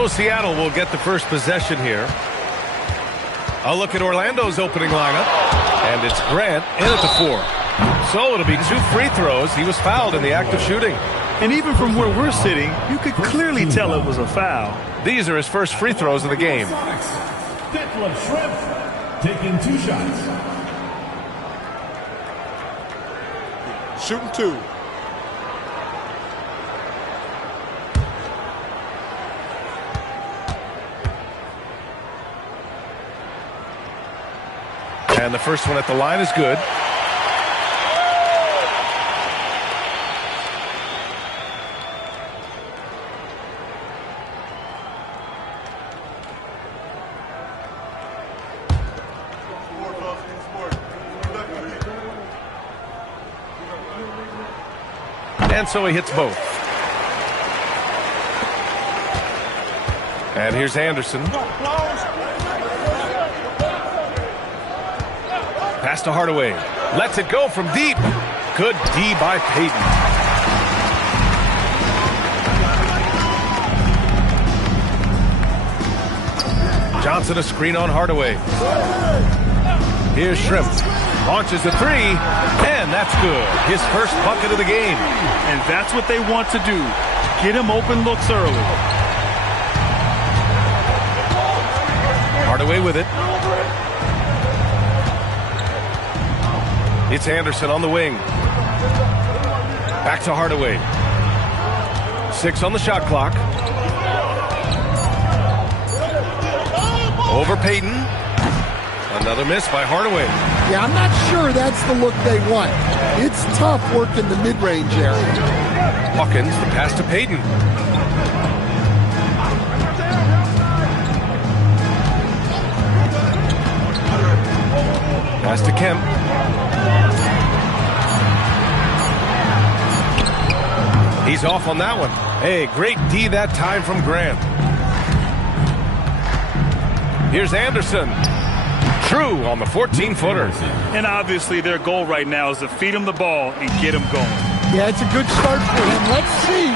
So Seattle will get the first possession here. A look at Orlando's opening lineup. And it's Grant in at the 4. So it'll be 2 free throws. He was fouled in the act of shooting. And even from where we're sitting, you could clearly tell it was a foul. These are his first free throws of the game. Taking 2 shots. Shooting 2. And the first one at the line is good. And so he hits both. And here's Anderson. Pass to Hardaway. Lets it go from deep. Good D by Payton. Johnson a screen on Hardaway. Here's Shrimp. Launches a 3. And that's good. His first bucket of the game. And that's what they want to do. Get him open looks early. Hardaway with it. It's Anderson on the wing. Back to Hardaway. 6 on the shot clock. Over Payton. Another miss by Hardaway. Yeah, I'm not sure that's the look they want. It's tough working the mid-range area. Hawkins, the pass to Payton. Pass to Kemp. He's off on that one. Hey, great D that time from Grant. Here's Anderson. True on the 14-footer. And obviously their goal right now is to feed him the ball and get him going. Yeah, it's a good start for him. Let's see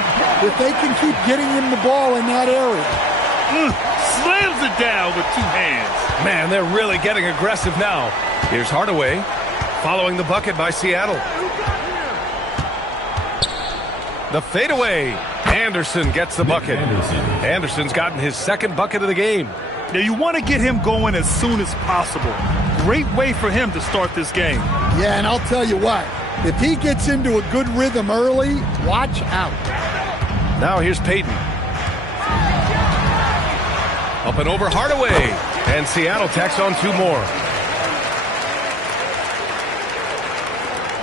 if they can keep getting him the ball in that area. Slams it down with 2 hands. Man, they're really getting aggressive now. Here's Hardaway following the bucket by Seattle. The fadeaway. Anderson gets the bucket. Anderson's gotten his second bucket of the game. Now you want to get him going as soon as possible. Great way for him to start this game. Yeah, and I'll tell you what. If he gets into a good rhythm early, watch out. Now here's Payton. Up and over Hardaway. And Seattle tacks on 2 more.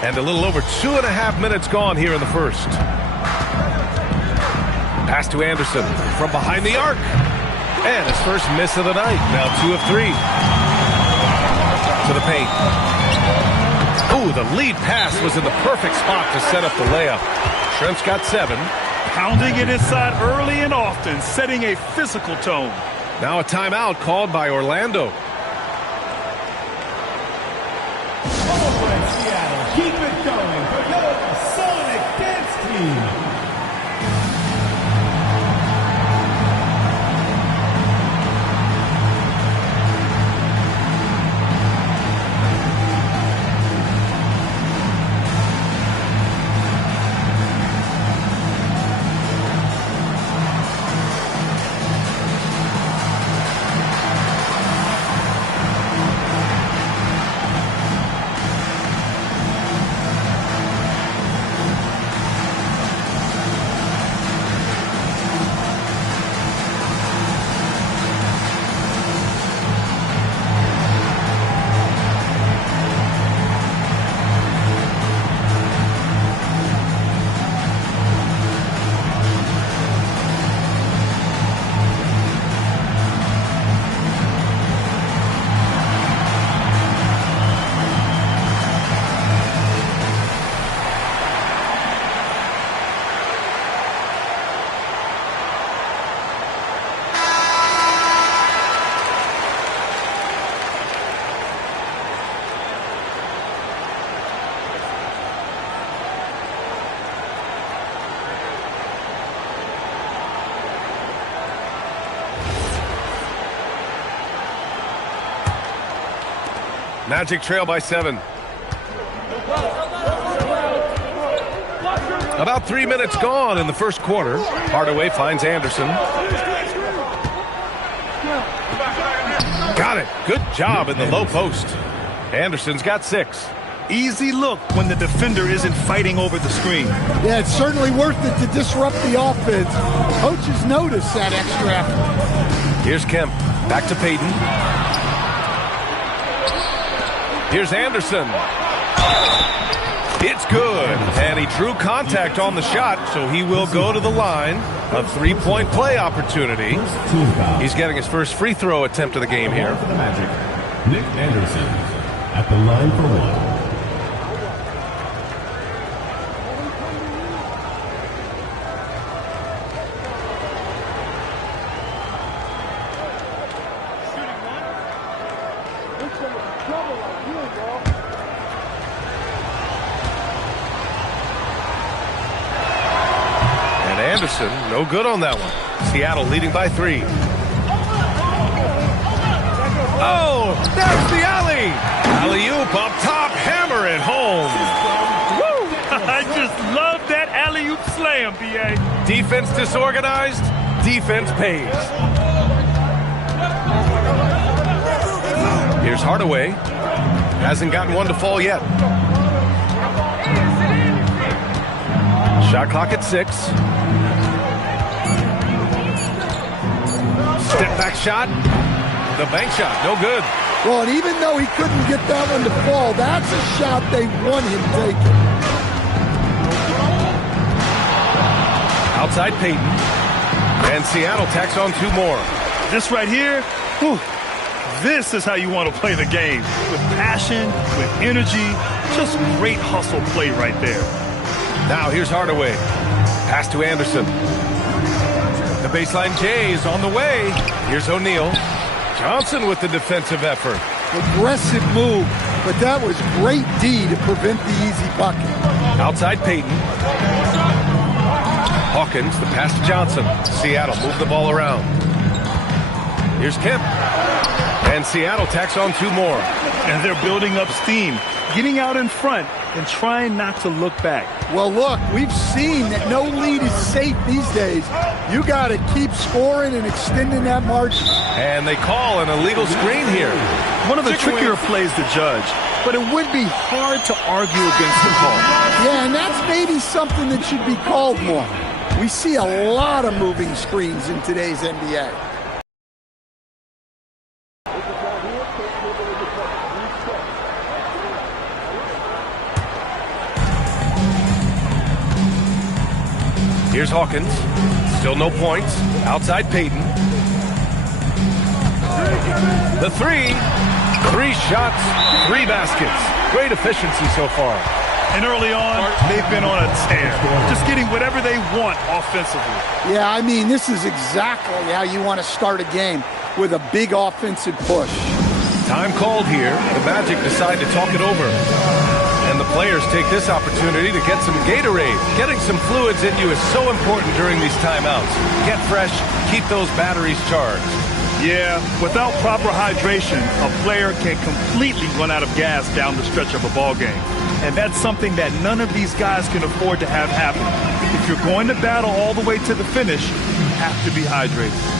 And a little over 2.5 minutes gone here in the first. Pass to Anderson from behind the arc. And his first miss of the night. Now 2 of 3. To the paint. Ooh, the lead pass was in the perfect spot to set up the layup. Shrimp's got 7. Pounding it inside early and often, setting a physical tone. Now a timeout called by Orlando. Keep it going for the Sonic Dance Team. Magic trail by 7. About 3 minutes gone in the first quarter. Hardaway finds Anderson. Got it. Good job in the low post. Anderson's got 6. Easy look when the defender isn't fighting over the screen. Yeah, it's certainly worth it to disrupt the offense. Coaches notice that extra effort. Here's Kemp. Back to Payton. Here's Anderson. It's good. And he drew contact on the shot, so he will go to the line. A 3-point play opportunity. He's getting his first free throw attempt of the game here. For the Magic, Nick Anderson at the line for 1. Anderson, no good on that one. Seattle leading by 3. Oh, there's the alley. Alley-oop up top, hammer it home. Woo! I just love that alley-oop slam, B.A. Defense disorganized, defense pays. Here's Hardaway. Hasn't gotten one to fall yet. Shot clock at 6. Step back shot. The bank shot. No good. Well, and even though he couldn't get that one to fall, that's a shot they want him taking. Outside Payton. And Seattle tacks on 2 more. This right here, whew, this is how you want to play the game. With passion, with energy, just great hustle play right there. Now here's Hardaway. Pass to Anderson. The baseline J is on the way. Here's O'Neal. Johnson with the defensive effort. Aggressive move, but that was great D to prevent the easy bucket. Outside Payton. Hawkins, the pass to Johnson. Seattle move the ball around. Here's Kemp. And Seattle tacks on 2 more. And they're building up steam, getting out in front and trying not to look back. Well, look, we've seen that no lead is safe these days. You got to keep scoring and extending that margin. And they call an illegal screen here. One of the trickier plays to judge, but it would be hard to argue against the call. Yeah, and that's maybe something that should be called more. We see a lot of moving screens in today's NBA. Here's Hawkins. Still no points. Outside Payton. The 3. 3 shots, 3 baskets. Great efficiency so far. And early on, they've been on a tear. Just getting whatever they want offensively. Yeah, I mean, this is exactly how you want to start a game, with a big offensive push. Time called here. The Magic decide to talk it over. And the players take this opportunity to get some Gatorade. Getting some fluids in you is so important during these timeouts. Get fresh, keep those batteries charged. Yeah, without proper hydration, a player can completely run out of gas down the stretch of a ball game. And that's something that none of these guys can afford to have happen. If you're going to battle all the way to the finish, you have to be hydrated.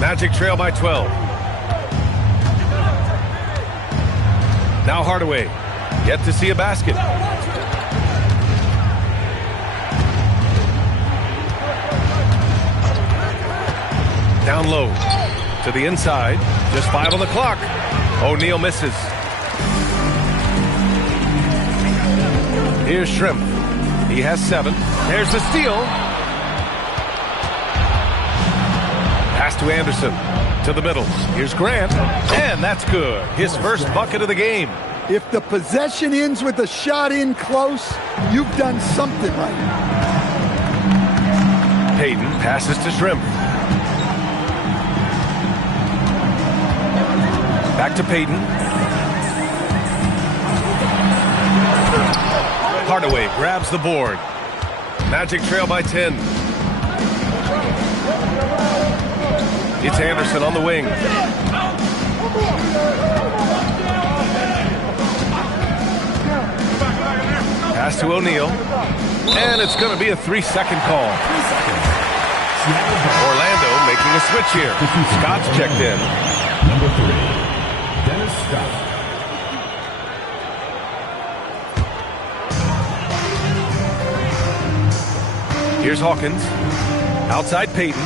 Magic trail by 12. Now Hardaway, yet to see a basket. Down low, to the inside, just 5 on the clock. O'Neal misses. Here's Shrimp. He has 7. There's the steal. Pass to Anderson. To the middle. Here's Grant. And that's good. His first bucket of the game. If the possession ends with a shot in close, you've done something right. Payton passes to Shrimp. Back to Payton. Hardaway grabs the board. Magic trail by 10. It's Anderson on the wing. Pass to O'Neal. And it's going to be a 3-second call. Orlando making a switch here. Scott's checked in. Number 3, Dennis Scott. Here's Hawkins. Outside Payton.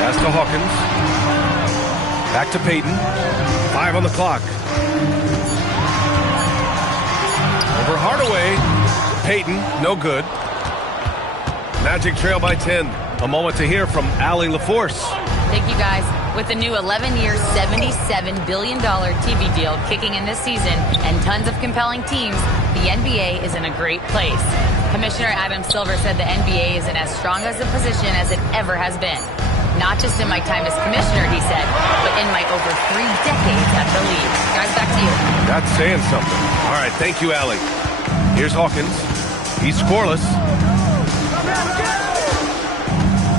Pass to Hawkins. Back to Payton. 5 on the clock. Over Hardaway. Payton, no good. Magic trail by 10. A moment to hear from Allie LaForce. Thank you, guys. With the new 11-year, $77 billion TV deal kicking in this season and tons of compelling teams, the NBA is in a great place. Commissioner Adam Silver said the NBA is in as strong as a position as it ever has been. Not just in my time as commissioner, he said, but in my over 3 decades at the league. Guys, back to you. That's saying something. All right, thank you, Allie. Here's Hawkins. He's scoreless.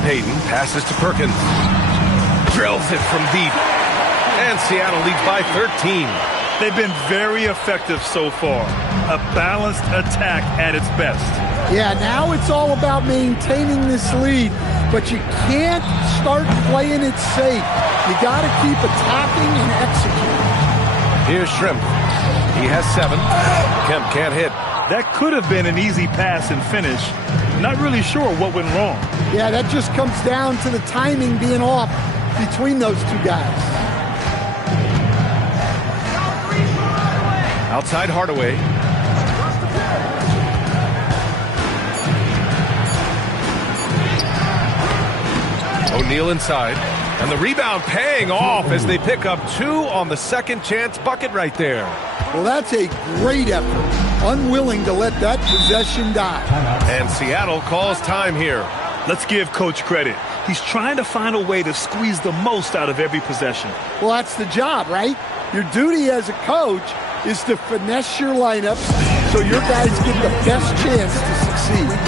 Payton passes to Perkins. Drills it from deep. And Seattle leads by 13. They've been very effective so far. A balanced attack at its best. Yeah, now it's all about maintaining this lead, but you can't start playing it safe. You got to keep attacking and executing. Here's Shrimp. He has 7. Kemp can't hit. That could have been an easy pass and finish. Not really sure what went wrong. Yeah, that just comes down to the timing being off between those two guys. Outside Hardaway. O'Neal inside. And the rebound paying off as they pick up 2 on the second chance bucket right there. Well, that's a great effort. Unwilling to let that possession die. And Seattle calls time here. Let's give Coach credit. He's trying to find a way to squeeze the most out of every possession. Well, that's the job, right? Your duty as a coach is to finesse your lineups so your guys get the best chance to succeed.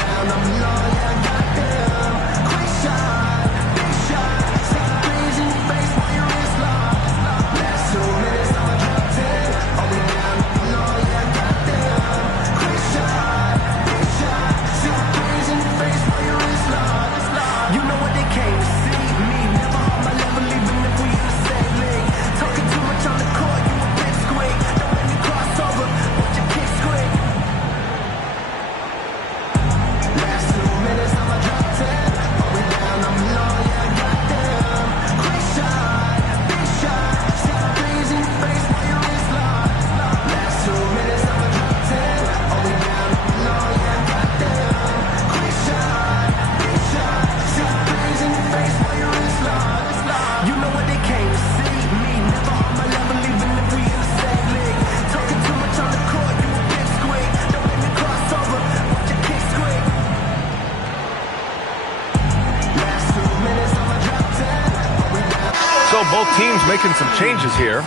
So both teams making some changes here.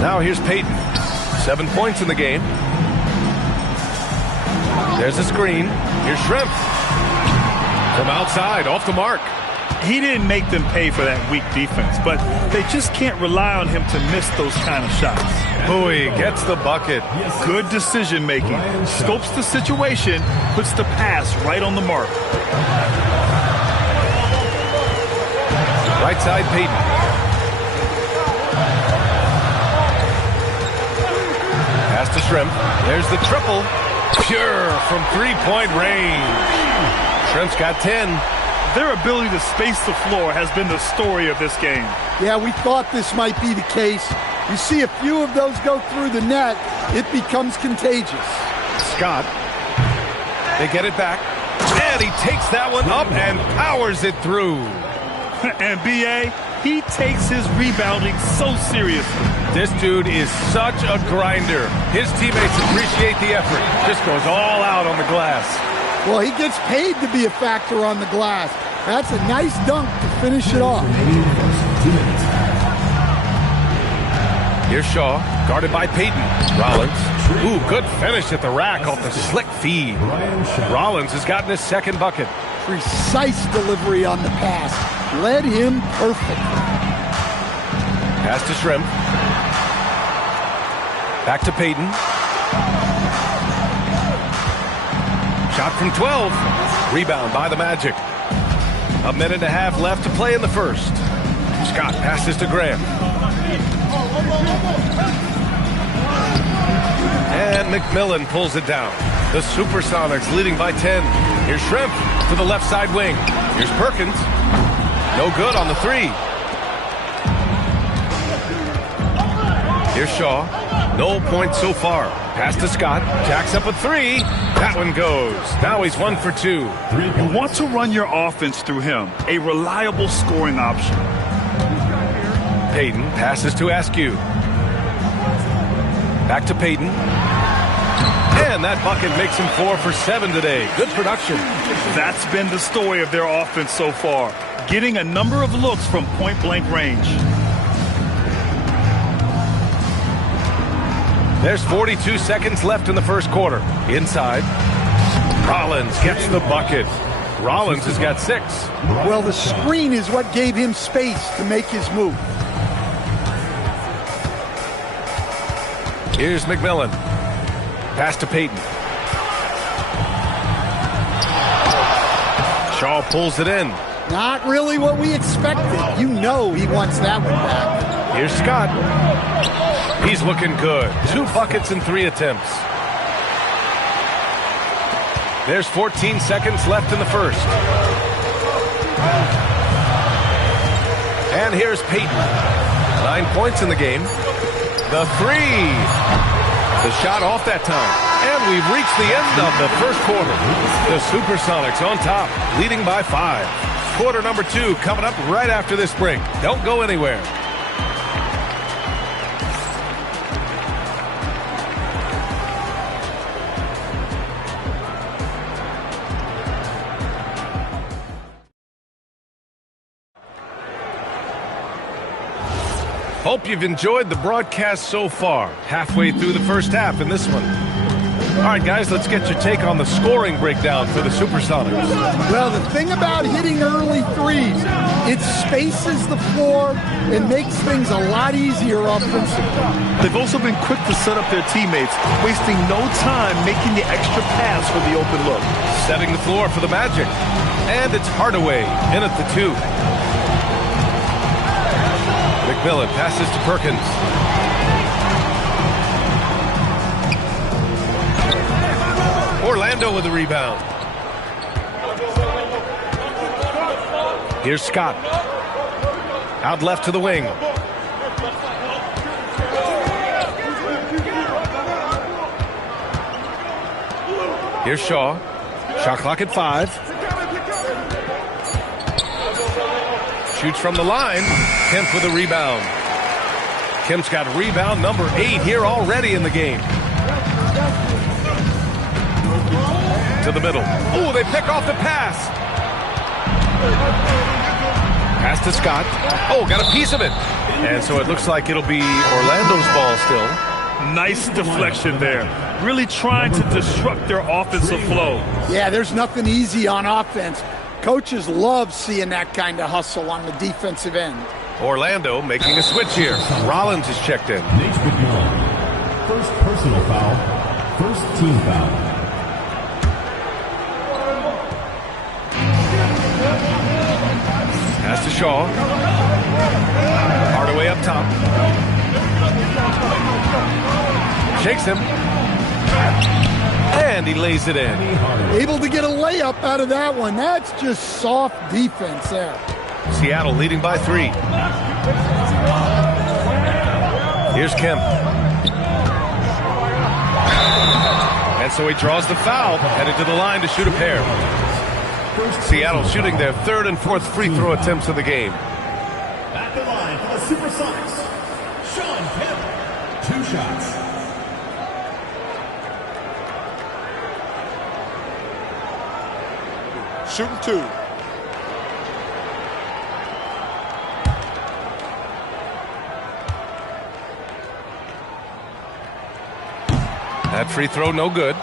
Now Now here's Peyton. 7 points in the game. There's a screen. Here's Shrimp. From outside, off the mark. He didn't make them pay for that weak defense, but they just can't rely on him to miss those kind of shots. Bowie gets the bucket. Good decision making. Scopes the situation, puts the pass right on the mark. Right side, Peyton. Pass to Shrimp. There's the triple. Pure from three-point range. Shrimp's got 10. Their ability to space the floor has been the story of this game. Yeah, we thought this might be the case. You see a few of those go through the net, it becomes contagious. Scott. They get it back. And he takes that one up and powers it through. And B.A., he takes his rebounding so seriously. This dude is such a grinder. His teammates appreciate the effort. Just goes all out on the glass. Well, he gets paid to be a factor on the glass. That's a nice dunk to finish it off. Here's Shaw, guarded by Peyton. Rollins. Ooh, good finish at the rack off the slick feed. Rollins has gotten his second bucket. Precise delivery on the pass. Led him perfect. Pass to Shrimp. Back to Peyton. Shot from 12. Rebound by the Magic. A minute and a half left to play in the first. Scott passes to Graham. And McMillan pulls it down. The Supersonics leading by 10. Here's Shrimp to the left side wing. Here's Perkins. No good on the three. Here's Shaw. No points so far. Pass to Scott. Jacks up a three. That one goes. Now he's 1 for 2. You want to run your offense through him. A reliable scoring option. Peyton passes to Askew. Back to Peyton. And that bucket makes him 4 for 7 today. Good production. That's been the story of their offense so far. Getting a number of looks from point-blank range. There's 42 seconds left in the first quarter. Inside. Rollins gets the bucket. Rollins has got 6. Well, the screen is what gave him space to make his move. Here's McMillan. Pass to Peyton. Shaw pulls it in. Not really what we expected. You know he wants that one back. Here's Scott. He's looking good. 2 buckets in 3 attempts. There's 14 seconds left in the first. And here's Peyton. 9 points in the game. The three. The shot off that time. And we've reached the end of the first quarter. The Supersonics on top, leading by 5. Quarter number 2 coming up right after this break. Don't go anywhere. Hope you've enjoyed the broadcast so far. Halfway through the first half in this one. All right, guys, let's get your take on the scoring breakdown for the Supersonics. Well, the thing about hitting early threes, it spaces the floor and makes things a lot easier offensively. They've also been quick to set up their teammates, wasting no time making the extra pass for the open look. Setting the floor for the Magic. And it's Hardaway in at the 2. McMillan passes to Perkins. Orlando with the rebound. Here's Scott. Out left to the wing. Here's Shaw. Shot clock at 5. Shoots from the line. Kemp with a rebound. Kemp's got rebound number 8 here already in the game. To the middle. Oh, they pick off the pass. Pass to Scott. Oh, got a piece of it. And so it looks like it'll be Orlando's ball still. Nice deflection there. Really trying to disrupt their offensive flow. Yeah, there's nothing easy on offense. Coaches love seeing that kind of hustle on the defensive end. Orlando making a switch here. Rollins is checked in. First personal foul. First team foul. Pass to Shaw. Hardaway up top. Shakes him. And he lays it in. Able to get a layup out of that one. That's just soft defense there. Seattle leading by 3. Here's Kemp. And so he draws the foul, headed to the line to shoot a pair. Seattle shooting their 3rd and 4th free throw attempts of the game. At the line for the Supersonics, Sean Kemp. 2 shots. Shooting 2. That free throw no good.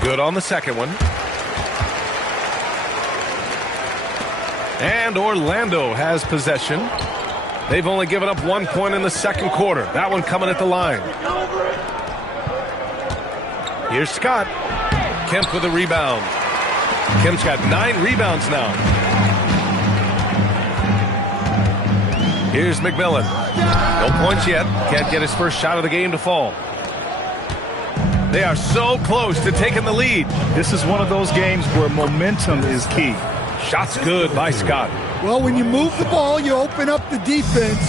Good on the second one. And Orlando has possession. They've only given up 1 point in the second quarter. That one coming at the line. Here's Scott. Kemp with a rebound. Kemp's got 9 rebounds now. Here's McMillan. No points yet. Can't get his first shot of the game to fall. They are so close to taking the lead. This is one of those games where momentum is key. Shots good by Scott. Well, when you move the ball, you open up the defense.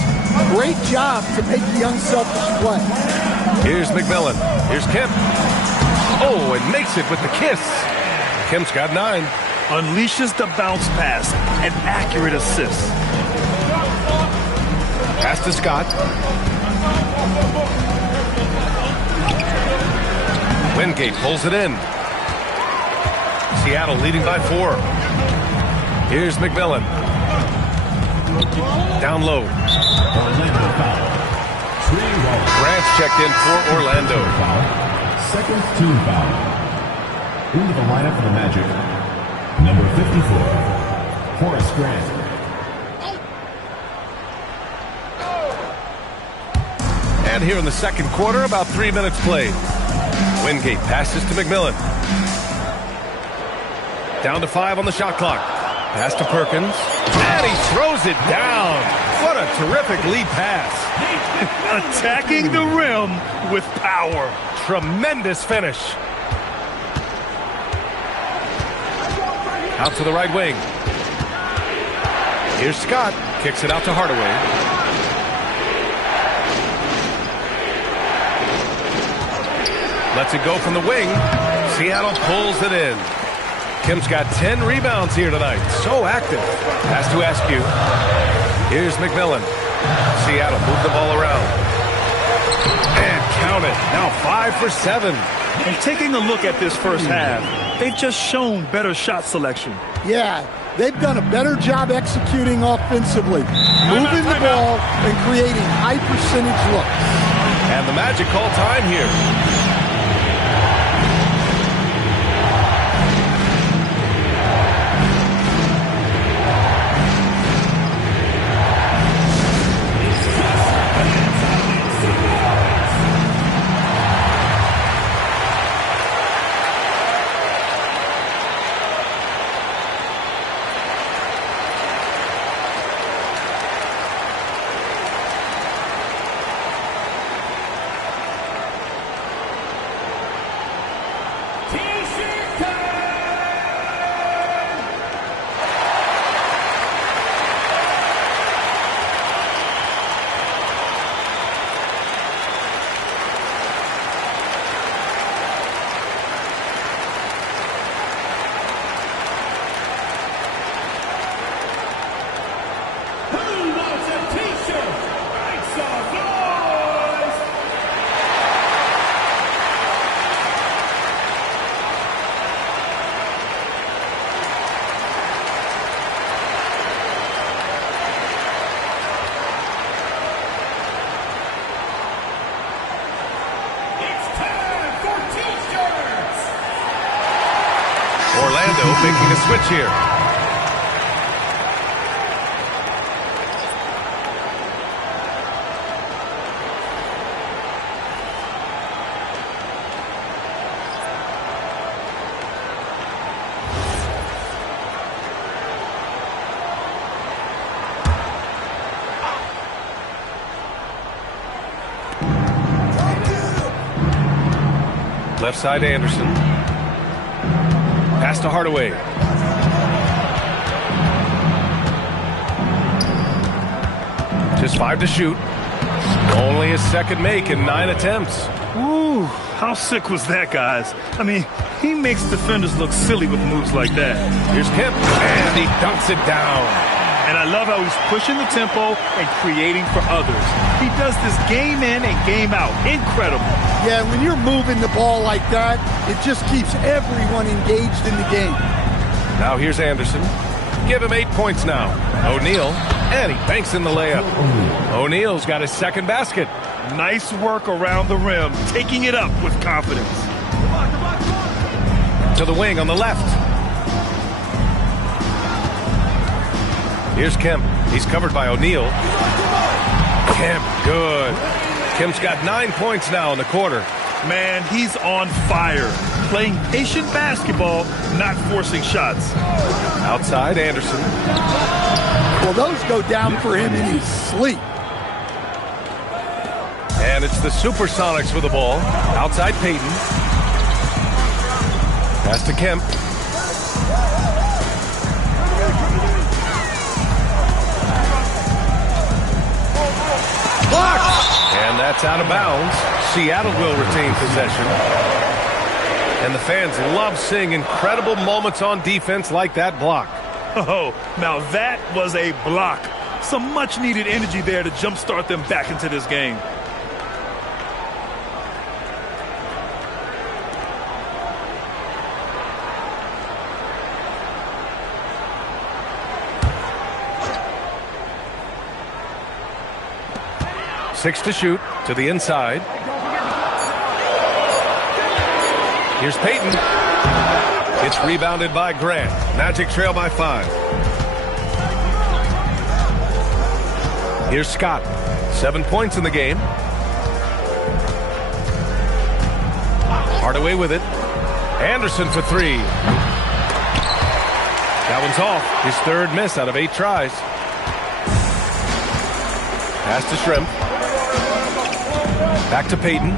Great job to make the unselfish play. Here's McMillan. Here's Kemp. Oh, and makes it with the kiss. Kemp's got 9. Unleashes the bounce pass. An accurate assist. Pass to Scott. Wingate pulls it in. Seattle leading by 4. Here's McMillan. Down low. Orlando foul. Grant's checked in for Orlando. Second team foul. Into the lineup for the Magic, number 54, Horace Grant. And here in the second quarter, about 3 minutes played. Wingate passes to McMillan. Down to 5 on the shot clock. Pass to Perkins. And he throws it down. What a terrific lead pass. Attacking the rim with power. Tremendous finish. Out to the right wing. Here's Scott. Kicks it out to Hardaway. Lets it go from the wing. Seattle pulls it in. Kim's got 10 rebounds here tonight. So active. Pass to Askew. Here's McMillan. Seattle moved the ball around. And count it. Now 5 for 7. And taking a look at this first half, they've just shown better shot selection. Yeah, they've done a better job executing offensively, moving the ball and creating high percentage looks. And the Magic call time here. Orlando making a switch here. Left side, Anderson. Pass to Hardaway. Just 5 to shoot. Only his second make in 9 attempts. Ooh, how sick was that, guys? I mean, he makes defenders look silly with moves like that. Here's Kemp, and he dunks it down. And I love how he's pushing the tempo and creating for others. He does this game in and game out. Incredible. Yeah, when you're moving the ball like that, it just keeps everyone engaged in the game. Now here's Anderson. Give him 8 points now. O'Neal, and he banks in the layup. O'Neal's got his second basket. Nice work around the rim, taking it up with confidence. To the wing on the left. Here's Kemp. He's covered by O'Neal. Kemp, good. Kemp's got 9 points now in the quarter. Man, he's on fire. Playing patient basketball, not forcing shots. Outside, Anderson. Well, those go down for him in his sleep. And it's the Supersonics with the ball. Outside, Payton. Pass to Kemp. And that's out of bounds. Seattle will retain possession. And the fans love seeing incredible moments on defense like that block. Oh, now that was a block. Some much-needed energy there to jumpstart them back into this game. Six to shoot, to the inside. Here's Payton. It's rebounded by Grant. Magic trail by 5. Here's Scott. 7 points in the game. Hardaway with it. Anderson for 3. That one's off. His third miss out of 8 tries. Pass to Shrimp. Back to Payton.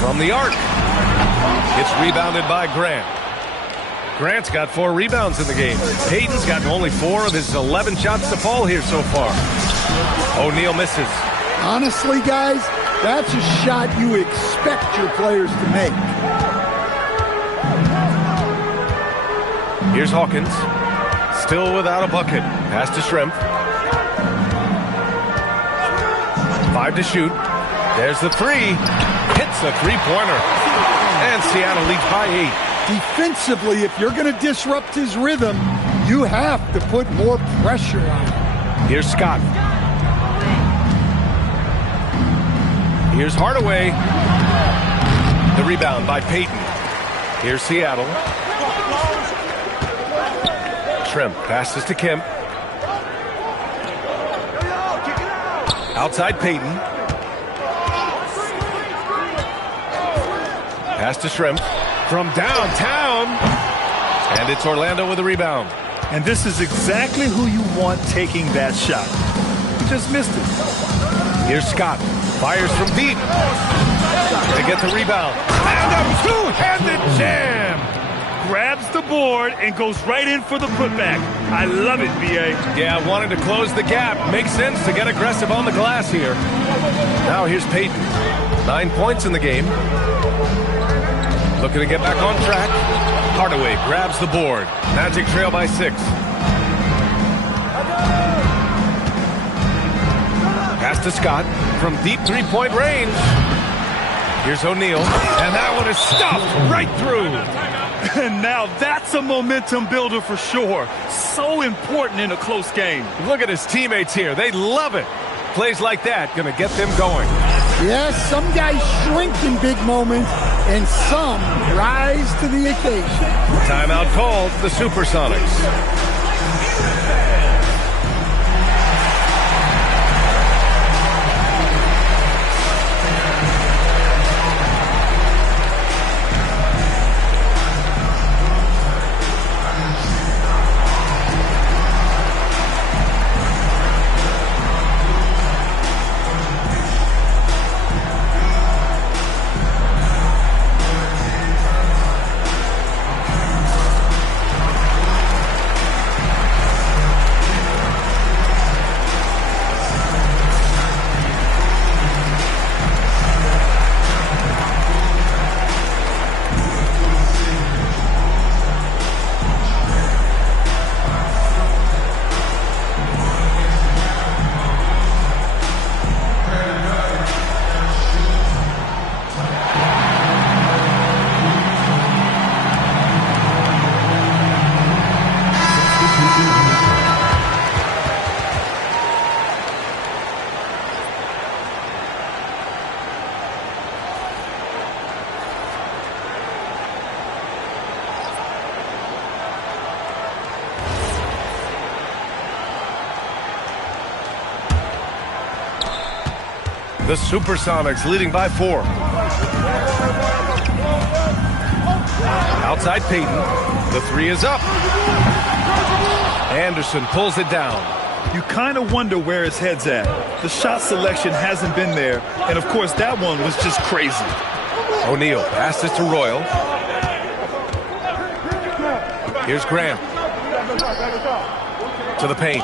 From the arc. It's rebounded by Grant. Grant's got 4 rebounds in the game. Payton's got only 4 of his 11 shots to fall here so far. O'Neal misses. Honestly, guys, that's a shot you expect your players to make. Here's Hawkins. Still without a bucket. Pass to Shrimp. 5 to shoot. There's the 3. Hits a three-pointer. And Seattle leads by 8. Defensively, if you're going to disrupt his rhythm, you have to put more pressure on him. Here's Scott. Here's Hardaway. The rebound by Payton. Here's Seattle. Shrimp passes to Kemp. Outside Payton. Pass to Shrimp from downtown. And it's Orlando with a rebound. And this is exactly who you want taking that shot. He just missed it. Here's Scott. Fires from deep. To get the rebound. And a two-handed jam. Grabs the board and goes right in for the putback. I love it, B.A. Yeah, wanted to close the gap. Makes sense to get aggressive on the glass here. Now here's Payton. 9 points in the game. Looking to get back on track. Hardaway grabs the board. Magic trail by 6. Pass to Scott from deep three-point range. Here's O'Neal. And that one is stuffed right through. And now that's a momentum builder for sure. So important in a close game. Look at his teammates here. They love it. Plays like that going to get them going. Yes, some guys shrink in big moments, and some rise to the occasion. Timeout called, the Supersonics. The Supersonics leading by 4. Outside Payton. The 3 is up. Anderson pulls it down. You kind of wonder where his head's at. The shot selection hasn't been there, and of course that one was just crazy. O'Neal passes to Royal. Here's Grant. To the paint.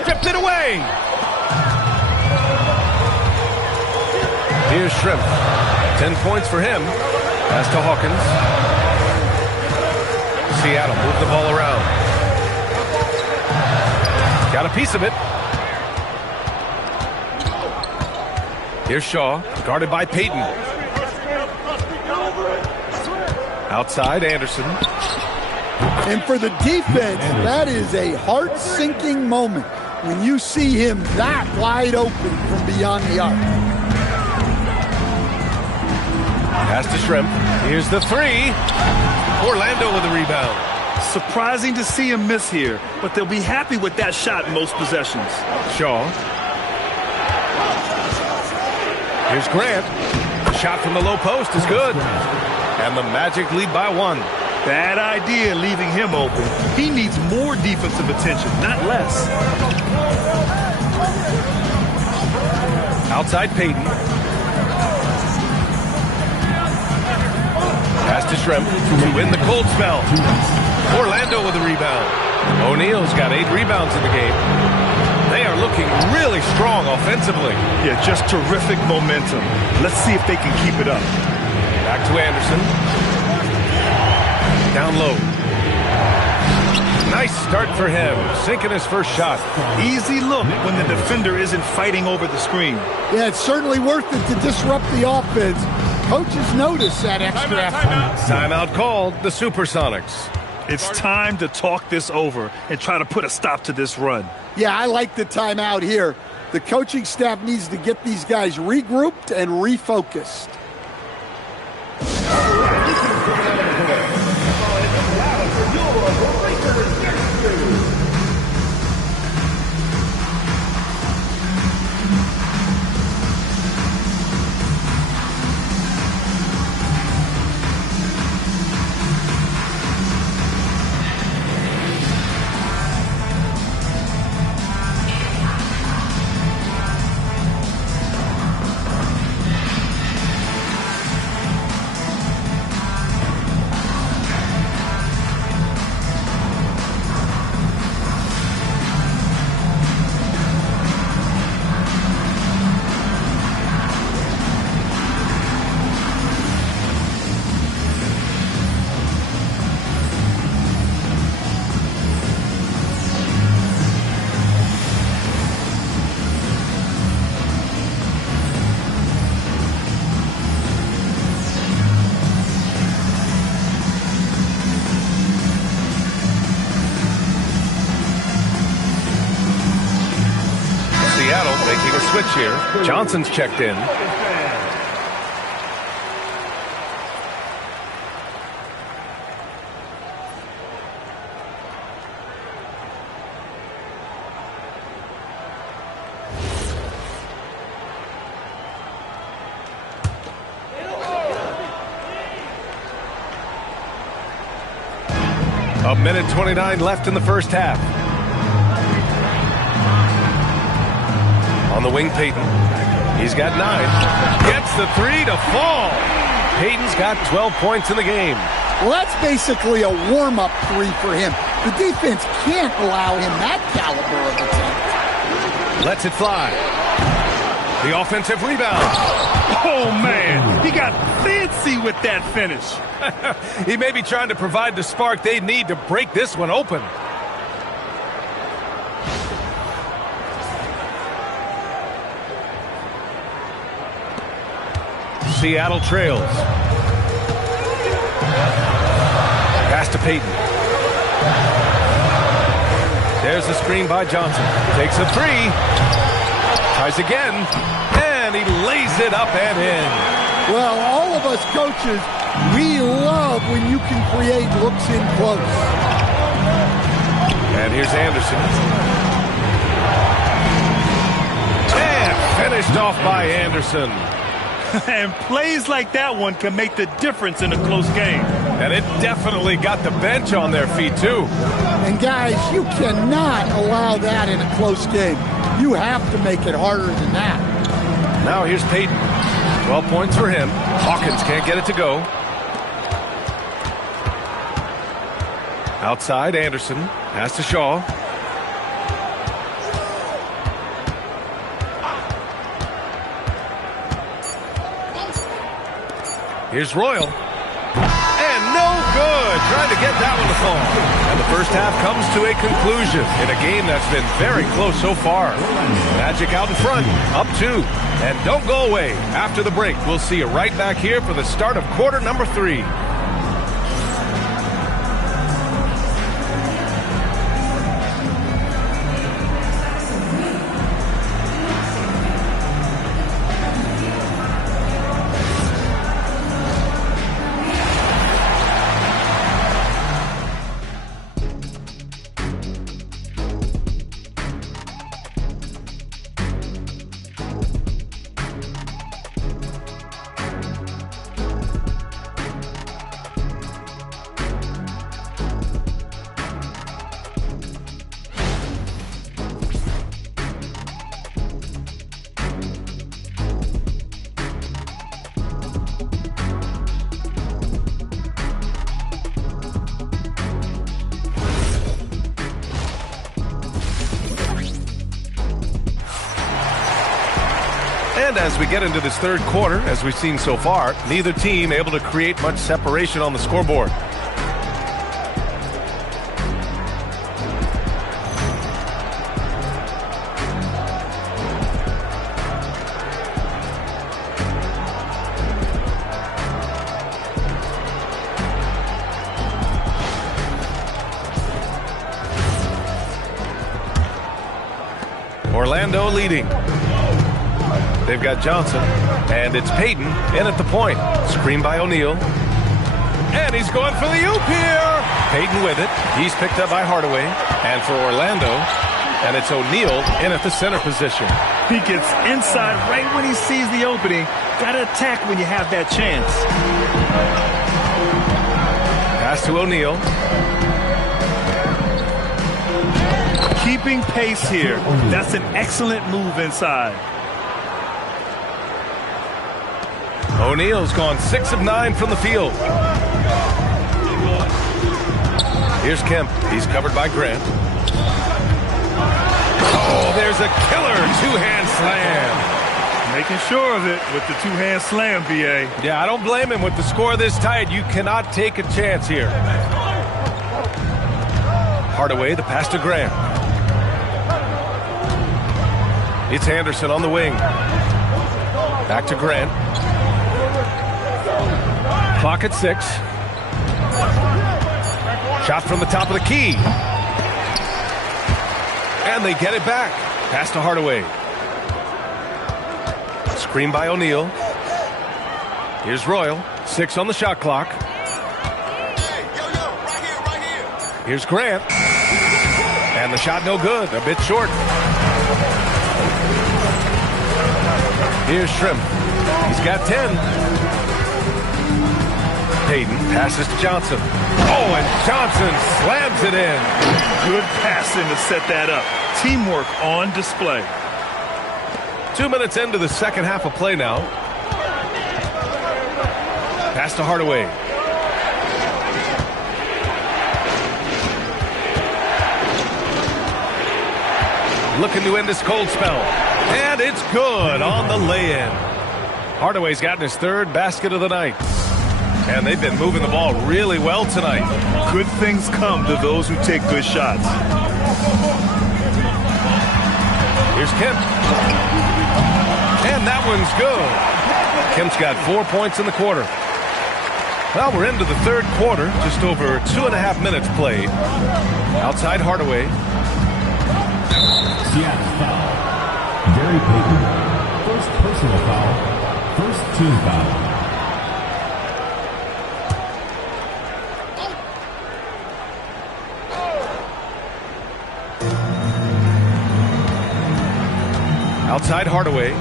Stripped it away. Here's Shrimp. 10 points for him. Pass to Hawkins. Seattle move the ball around. Got a piece of it. Here's Shaw, guarded by Payton. Outside, Anderson. And for the defense, that is a heart-sinking moment when you see him that wide open from beyond the arc. Pass to Shrimp. Here's the 3. Orlando with the rebound. Surprising to see him miss here, but they'll be happy with that shot in most possessions. Shaw. Here's Grant. The shot from the low post is good. And the Magic lead by 1. Bad idea leaving him open. He needs more defensive attention, not less. Outside Payton. Pass to Shrimp to win the cold spell. Orlando with the rebound. O'Neal's got 8 rebounds in the game. They are looking really strong offensively. Yeah, just terrific momentum. Let's see if they can keep it up. Back to Anderson. Down low. Nice start for him. Sinking his first shot. Easy look when the defender isn't fighting over the screen. Yeah, it's certainly worth it to disrupt the offense. Coaches notice that extra effort. Timeout called, the Supersonics. It's time to talk this over and try to put a stop to this run. Yeah, I like the timeout here. The coaching staff needs to get these guys regrouped and refocused. Making a switch here. Johnson's checked in. A minute 29 left in the first half. On the wing, Peyton. He's got 9. Gets the 3 to fall. Peyton's got 12 points in the game. Well, that's basically a warm-up 3 for him. The defense can't allow him that caliber of attempt. Lets it fly. The offensive rebound. Oh, man. He got fancy with that finish. He may be trying to provide the spark they need to break this one open. Seattle trails. Pass to Peyton. There's a screen by Johnson. Takes a 3. Tries again. And he lays it up and in. Well, all of us coaches, we love when you can create looks in close. And here's Anderson. And finished off by Anderson. And plays like that one can make the difference in a close game. And it definitely got the bench on their feet, too. And, guys, you cannot allow that in a close game. You have to make it harder than that. Now here's Peyton. 12 points for him. Hawkins can't get it to go. Outside, Anderson. Pass to Shaw. Here's Royal. And no good. Trying to get that one to fall. And the first half comes to a conclusion in a game that's been very close so far. Magic out in front, up 2. And don't go away. After the break, we'll see you right back here for the start of quarter number 3. And as we get into this third quarter, as we've seen so far, neither team able to create much separation on the scoreboard. Orlando leading. They've got Johnson, and it's Peyton in at the point. Screen by O'Neal. And he's going for the oop here. Peyton with it. He's picked up by Hardaway. And for Orlando, and it's O'Neal in at the center position. He gets inside right when he sees the opening. Got to attack when you have that chance. Pass to O'Neal. Keeping pace here. That's an excellent move inside. O'Neal's gone 6 of 9 from the field. Here's Kemp. He's covered by Grant. Oh, there's a killer two-hand slam. Making sure of it with the two-hand slam, B.A. Yeah, I don't blame him. With the score this tight, you cannot take a chance here. Hardaway, the pass to Grant. It's Anderson on the wing. Back to Grant. Clock at 6. Shot from the top of the key. And they get it back. Pass to Hardaway. Screen by O'Neal. Here's Royal. 6 on the shot clock. Here's Grant. And the shot no good. A bit short. Here's Shrimp. He's got 10. Peyton passes to Johnson. Oh, and Johnson slams it in. Good passing to set that up. Teamwork on display. 2 minutes into the second half of play now. Pass to Hardaway. Looking to end this cold spell. And it's good on the lay-in. Hardaway's gotten his third basket of the night. And they've been moving the ball really well tonight. Good things come to those who take good shots. Here's Kemp. And that one's good. Kemp's got 4 points in the quarter. Well, we're into the third quarter. Just over 2.5 minutes played. Outside Hardaway. Seattle foul. Gary Payton. First personal foul. First team foul. Outside Hardaway.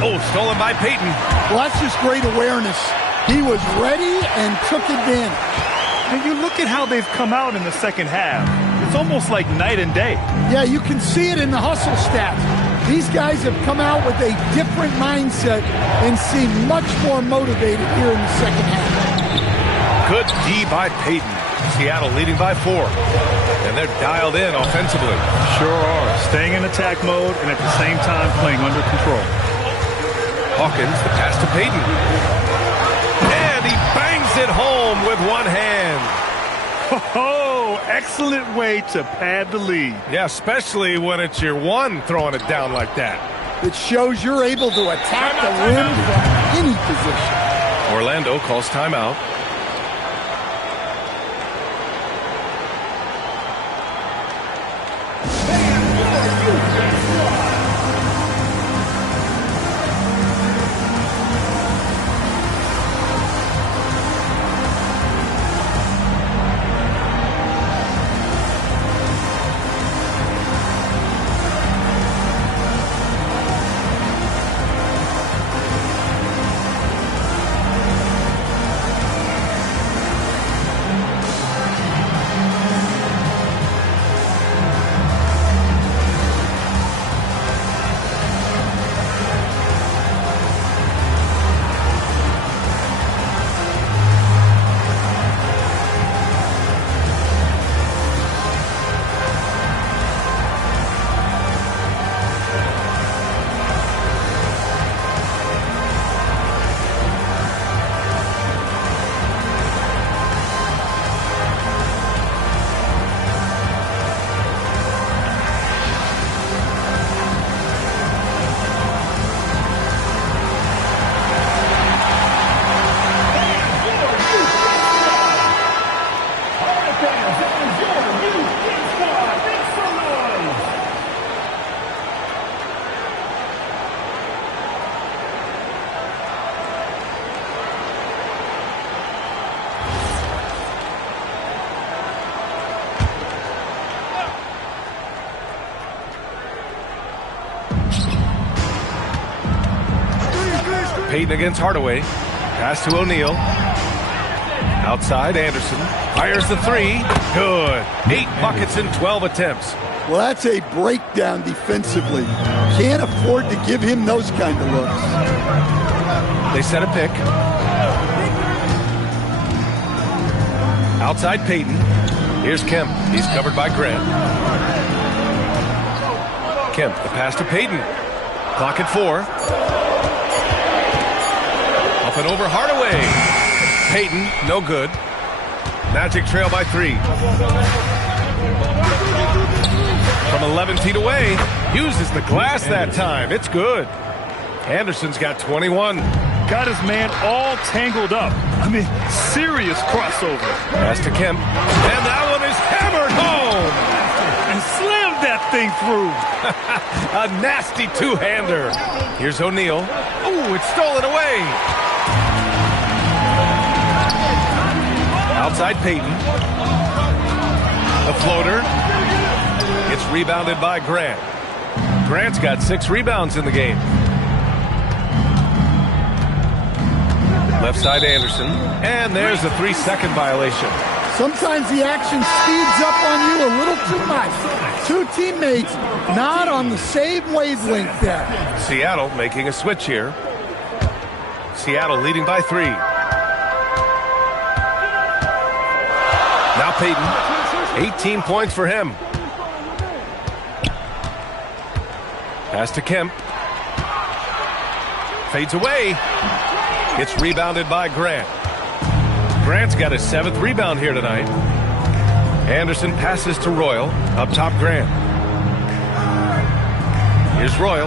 Oh, stolen by Payton. Well, that's just great awareness. He was ready and took advantage. And you look at how they've come out in the second half. It's almost like night and day. Yeah, you can see it in the hustle stats. These guys have come out with a different mindset and seem much more motivated here in the second half. Good D by Payton. Seattle leading by 4. And they're dialed in offensively. Sure are. Staying in attack mode and at the same time playing under control. Hawkins, the pass to Payton. And he bangs it home with one hand. Oh, excellent way to pad the lead. Yeah, especially when it's your one throwing it down like that. It shows you're able to attack the rim from any position. Orlando calls timeout. Payton against Hardaway. Pass to O'Neal. Outside, Anderson. Fires the three. Good. 8 buckets in 12 attempts. Well, that's a breakdown defensively. Can't afford to give him those kind of looks. They set a pick. Outside Payton. Here's Kemp. He's covered by Grant. Kemp, the pass to Payton. Clock at 4. Up and over Hardaway. Payton, no good. Magic trail by 3. From 11 feet away, uses the glass that time. It's good. Anderson's got 21. Got his man all tangled up. I mean, serious crossover. Pass to Kemp. And that one is hammered home. And slammed that thing through. A nasty two-hander. Here's O'Neal. Ooh, it's stolen away. Outside Payton. The floater. It's rebounded by Grant. Grant's got 6 rebounds in the game. Left side Anderson. And there's a 3-second violation. Sometimes the action speeds up on you a little too much. Two teammates not on the same wavelength there. Seattle making a switch here. Seattle leading by 3. Now Peyton. 18 points for him. Pass to Kemp. Fades away. It's rebounded by Grant. Grant's got his 7th rebound here tonight. Anderson passes to Royal. Up top, Grant. Here's Royal.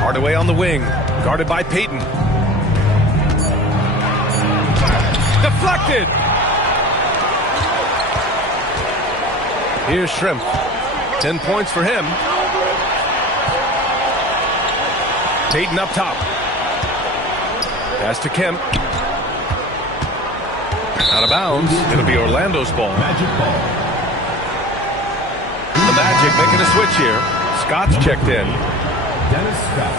Hardaway on the wing. Guarded by Peyton. Deflected. Here's Shrimp. 10 points for him. Peyton up top. Pass to Kemp. Out of bounds. It'll be Orlando's ball. Magic ball. The Magic making a switch here. Scott's checked in. Dennis Scott.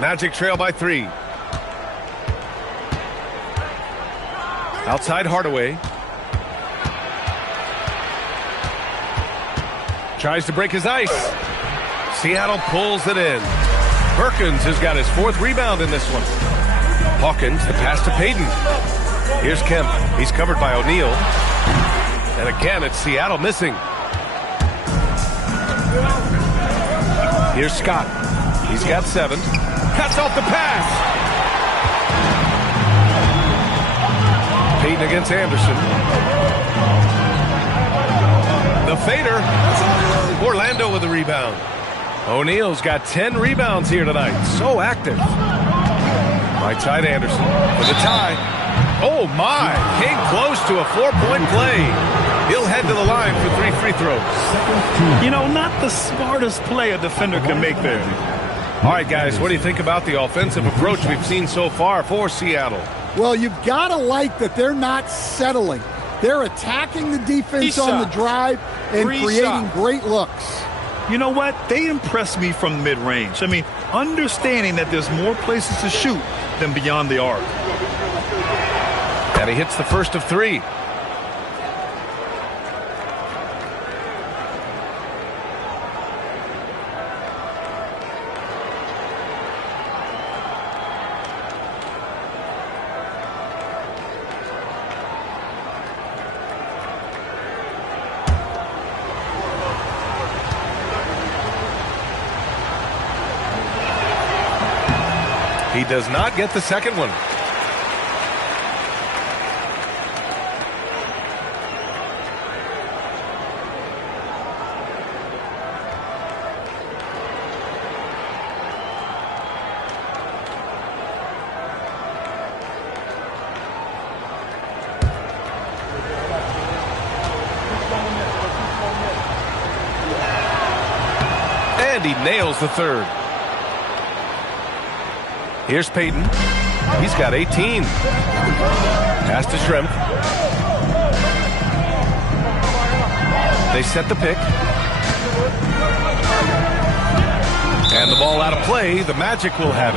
Magic trail by 3. Outside Hardaway. Tries to break his ice. Seattle pulls it in. Perkins has got his 4th rebound in this one. Hawkins, the pass to Peyton. Here's Kemp. He's covered by O'Neal. And again, it's Seattle missing. Here's Scott. He's got 7. Cuts off the pass. Peyton against Anderson. The fader. Orlando with the rebound. O'Neal's got 10 rebounds here tonight. So active. Right side Anderson with a tie. Oh my! Came close to a 4-point play. He'll head to the line for 3 free throws. You know, not the smartest play a defender can make there. All right, guys, what do you think about the offensive approach we've seen so far for Seattle? Well, you've got to like that they're not settling. They're attacking the defense on the drive and creating great looks. You know what? They impress me from mid-range. I mean, understanding that there's more places to shoot than beyond the arc. And he hits the first of 3. He does not get the second one. And he nails the third. Here's Peyton. He's got 18. Pass to Shrimp. They set the pick. And the ball out of play. The Magic will have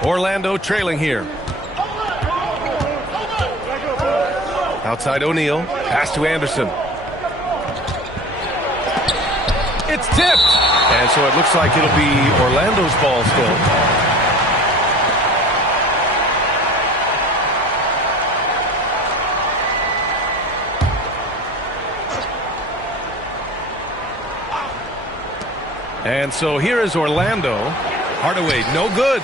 it. Orlando trailing here. Outside O'Neal. Pass to Anderson. It's tipped. And so it looks like it'll be Orlando's ball still. And so here is Orlando. Hardaway, no good.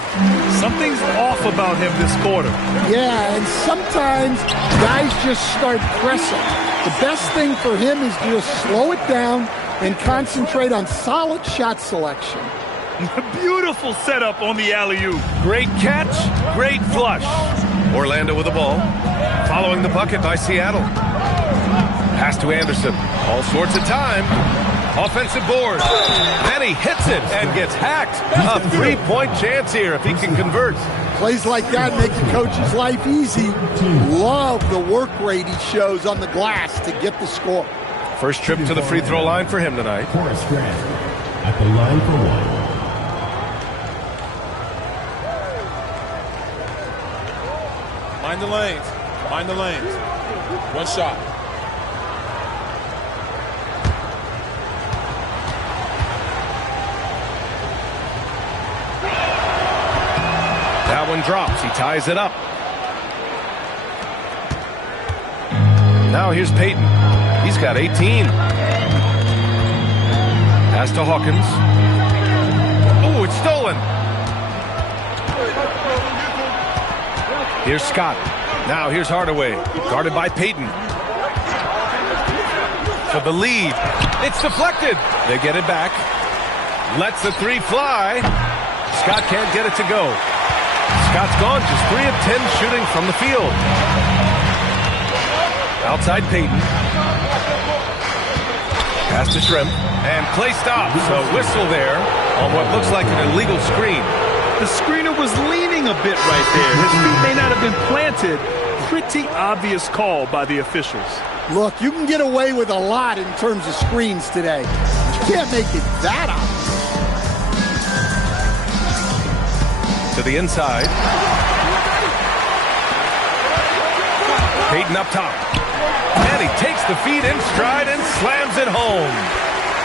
Something's off about him this quarter. Yeah, and sometimes guys just start pressing. The best thing for him is to just slow it down and concentrate on solid shot selection. Beautiful setup on the alley-oop. Great catch, great flush. Orlando with the ball. Following the bucket by Seattle. Pass to Anderson. All sorts of time. Offensive board. Then he hits it and gets hacked. A three-point chance here if he can convert. Plays like that make the coach's life easy. Love the work rate he shows on the glass to get the score. First trip to the free throw line for him tonight. Horace Grant at the line for one. Mind the lanes. Mind the lanes. One shot. That one drops. He ties it up. Now here's Peyton. He's got 18. Pass to Hawkins. Oh, it's stolen. Here's Scott. Now here's Hardaway. Guarded by Peyton. For the lead. It's deflected. They get it back. Lets the three fly. Scott can't get it to go. Scott's gone, just 3 of 10 shooting from the field. Outside Peyton. Pass to Shrimp. And Clay stops. A whistle there on what looks like an illegal screen. The screener was leaning a bit right there. His feet may not have been planted. Pretty obvious call by the officials. Look, you can get away with a lot in terms of screens today. You can't make it that obvious. To the inside. Peyton up top. And he takes the feed in stride and slams it home.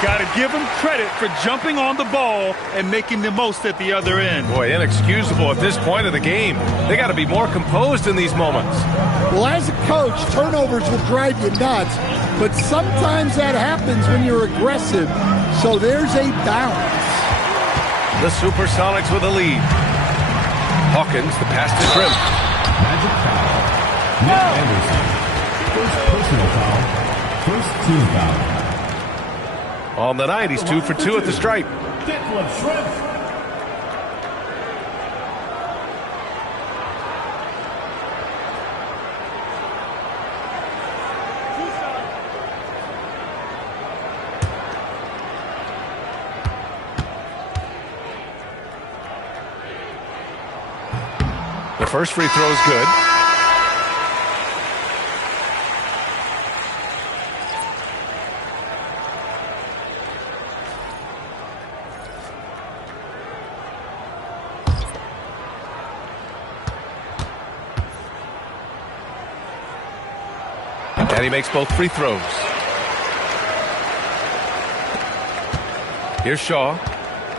Got to give him credit for jumping on the ball and making the most at the other end. Boy, inexcusable at this point of the game. They got to be more composed in these moments. Well, as a coach, turnovers will drive you nuts, but sometimes that happens when you're aggressive. So there's a balance. The Supersonics with a lead. Hawkins, the pass to Shrimp. Magic foul. Nick Anderson. First personal foul. First team foul. On the night, he's 2 for 2 at the stripe. Shrimp. The first free throw is good. And he makes both free throws. Here's Shaw.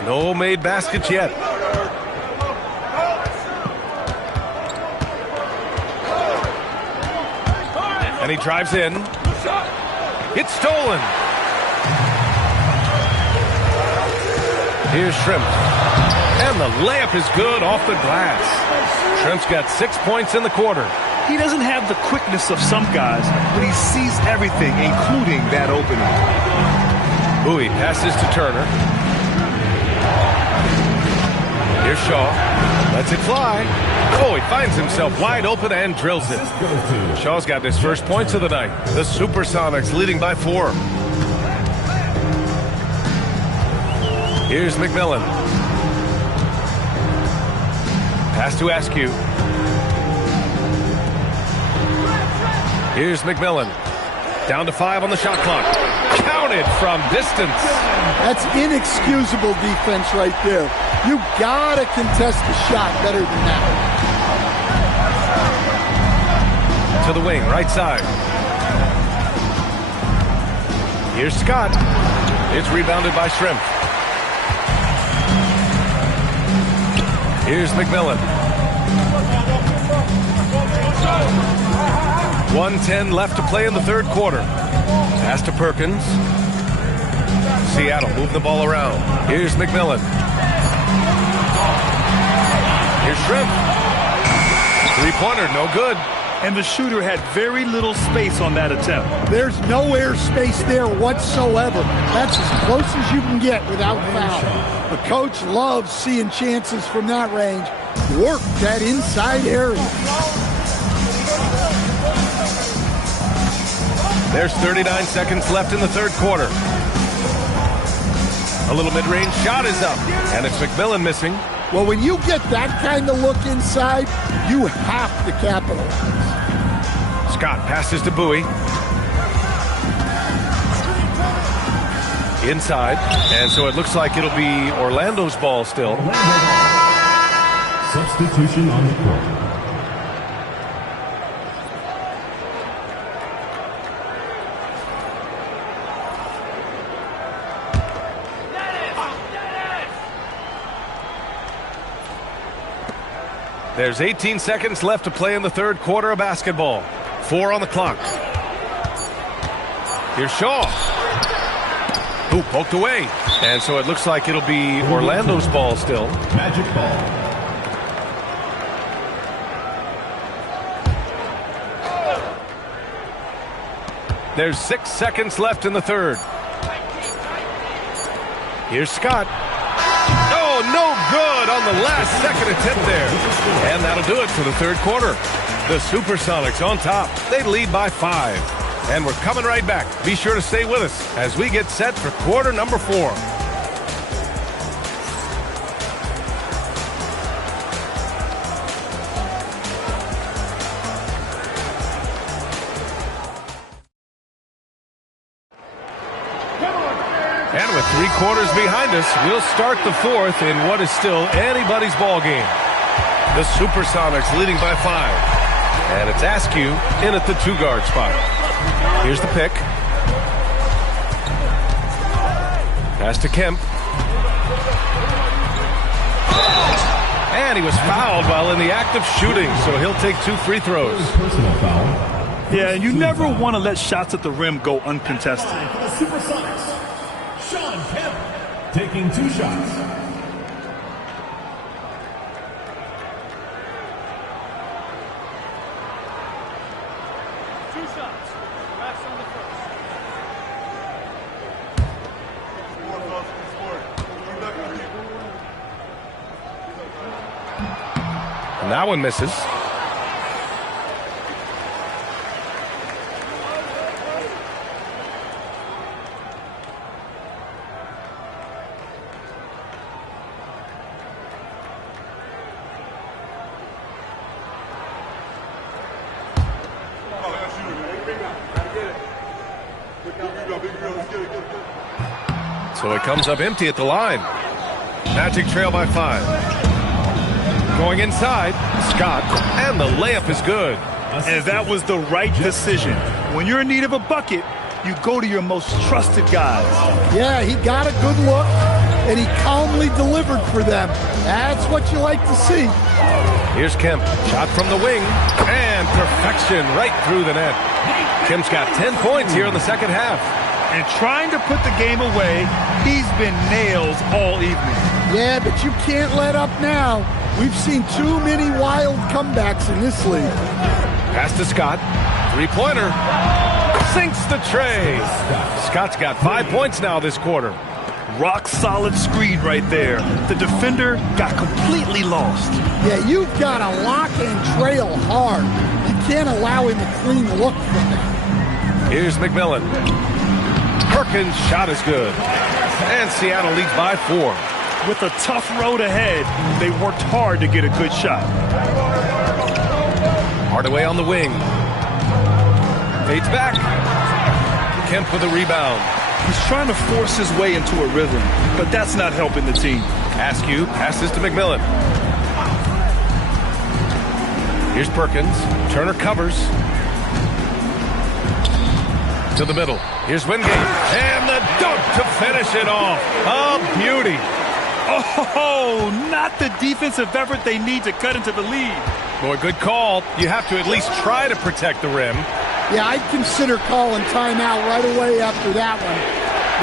No made baskets yet. And he drives in. It's stolen. Here's Shrimp. And the layup is good off the glass. Shrimp's got 6 points in the quarter. He doesn't have the quickness of some guys, but he sees everything, including that opening. Bowie passes to Turner. Here's Shaw. Lets it fly. Oh, he finds himself wide open and drills it. Shaw's got his first points of the night. The Supersonics leading by 4. Here's McMillan. Pass to Askew. Here's McMillan. Down to 5 on the shot clock. Counted from distance. That's inexcusable defense right there. You gotta contest the shot better than that. To the wing, right side. Here's Scott. It's rebounded by Shrimp. Here's McMillan. 1:10 left to play in the third quarter. Pass to Perkins. Seattle move the ball around. Here's McMillan. Here's Shrimp. Three-pointer, no good. And the shooter had very little space on that attempt. There's no air space there whatsoever. That's as close as you can get without foul. The coach loves seeing chances from that range. Work that inside area. There's 39 seconds left in the third quarter. A little mid-range shot is up, and it's McMillan missing. Well, when you get that kind of look inside, you have to capitalize. Scott passes to Bowie. Inside, and so it looks like it'll be Orlando's ball still. Substitution on the court. There's 18 seconds left to play in the third quarter of basketball. 4 on the clock. Here's Shaw. Ooh, poked away. And so it looks like it'll be Orlando's ball still. Magic ball. There's 6 seconds left in the third. Here's Scott. Oh, no good on the last second attempt there. And that'll do it for the third quarter. The Supersonics on top. They lead by 5. And we're coming right back. Be sure to stay with us as we get set for quarter number 4. And with 3 quarters behind us, we'll start the fourth in what is still anybody's ball game. The Supersonics leading by 5. And it's Askew in at the 2-guard spot. Here's the pick. Pass to Kemp. And he was fouled while in the act of shooting, so he'll take 2 free throws. Personal foul. Yeah, and you never want to let shots at the rim go uncontested. For the Supersonics, Sean Kemp taking 2 shots. And that one misses. So it comes up empty at the line. Magic trail by 5. Going inside, Scott, and the layup is good. And that was the right decision. When you're in need of a bucket, you go to your most trusted guys. Yeah, he got a good look, and he calmly delivered for them. That's what you like to see. Here's Kemp, shot from the wing, and perfection right through the net. Kemp's got 10 points here in the second half. And trying to put the game away, he's been nails all evening. Yeah, but you can't let up now. We've seen too many wild comebacks in this league. Pass to Scott. 3-pointer. Sinks the tray. Scott's got 5 points now this quarter. Rock solid screen right there. The defender got completely lost. Yeah, you've got to lock and trail hard. You can't allow him a clean look from that. Here's McMillan. Perkins' shot is good. And Seattle leads by 4. With a tough road ahead, they worked hard to get a good shot. Hardaway on the wing. Fades back. Kemp with a rebound. He's trying to force his way into a rhythm, but that's not helping the team. Askew passes to McMillan. Here's Perkins. Turner covers. To the middle. Here's Wingate. And the dunk to finish it off. A beauty. Oh, not the defensive effort they need to cut into the lead. Boy, good call. You have to at least try to protect the rim. Yeah, I'd consider calling timeout right away after that one.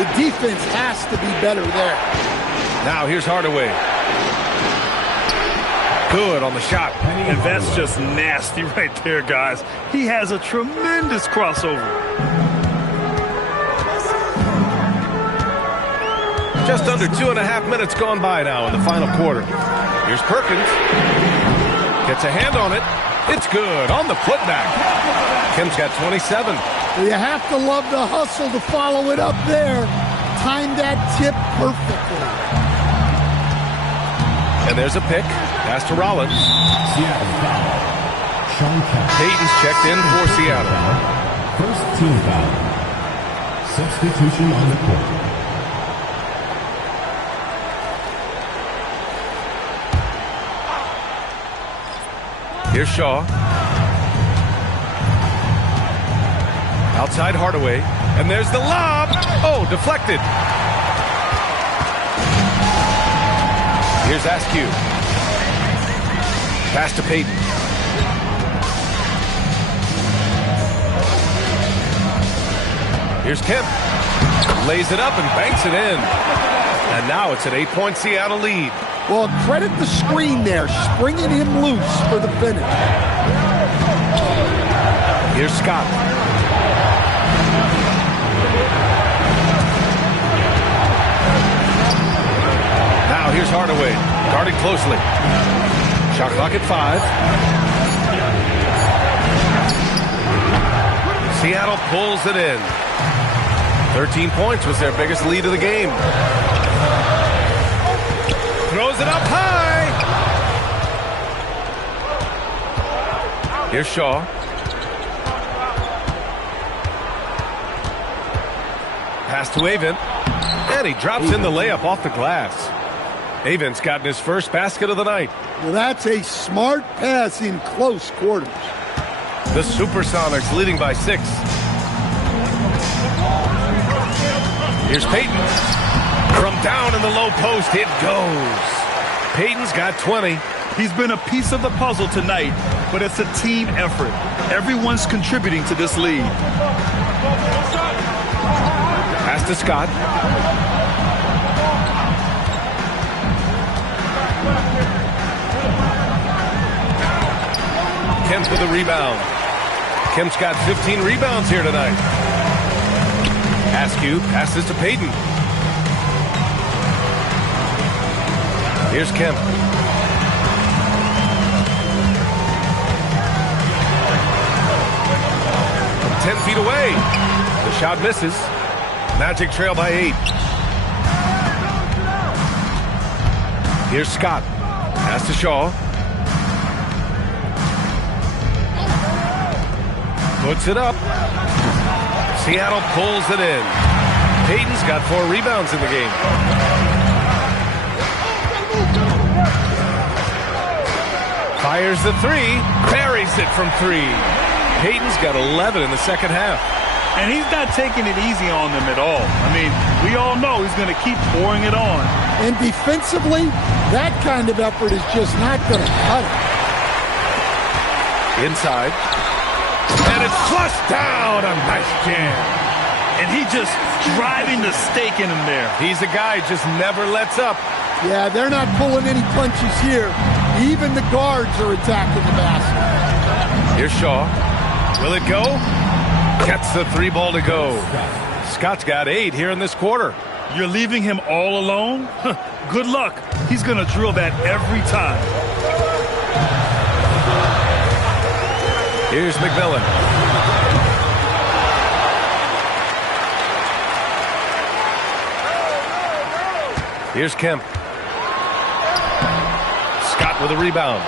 The defense has to be better there. Now here's Hardaway. Good on the shot. And that's just nasty right there, guys. He has a tremendous crossover. Just under 2.5 minutes gone by now in the final quarter. Here's Perkins. Gets a hand on it. It's good on the putback. Kemp's got 27. You have to love the hustle to follow it up there. timed that tip perfectly. And there's a pick. Pass to Rollins. Seattle foul. Sean Kemp. Payton's checked in for Seattle. First team foul. Substitution on the court. Here's Shaw. Outside Hardaway. And there's the lob. Oh, deflected. Here's Askew. Pass to Payton. Here's Kemp. Lays it up and banks it in. And now it's an 8-point Seattle lead. Well, credit the screen there, springing him loose for the finish. Here's Scott. Now here's Hardaway, guarded closely. Shot clock at 5. Seattle pulls it in. 13 points was their biggest lead of the game. Throws it up high. Here's Shaw. Pass to Avent. And he drops in the layup off the glass. Avent's gotten his first basket of the night. Well, that's a smart pass in close quarters. The Supersonics leading by 6. Here's Payton. From down in the low post, it goes. Payton's got 20. He's been a piece of the puzzle tonight, but it's a team effort. Everyone's contributing to this lead. Pass to Scott. Kemp with a rebound. Kemp's got 15 rebounds here tonight. Askew passes to Payton. Here's Kemp. From 10 feet away. The shot misses. Magic trail by 8. Here's Scott. Pass to Shaw. Puts it up. Seattle pulls it in. Payton's got 4 rebounds in the game. Fires the 3. Buries it from 3. Payton's got 11 in the second half. And he's not taking it easy on them at all. I mean, we all know he's going to keep pouring it on. And defensively, that kind of effort is just not going to cut it. Inside. And it's flushed down. A nice jam. And he just driving the stake in him there. He's a guy who just never lets up. Yeah, they're not pulling any punches here. Even the guards are attacking the basket. Here's Shaw. Will it go? Gets the 3 ball to go. Scott's got 8 here in this quarter. You're leaving him all alone? Good luck. He's going to drill that every time. Here's McMillan. Here's Kemp. Scott with a rebound.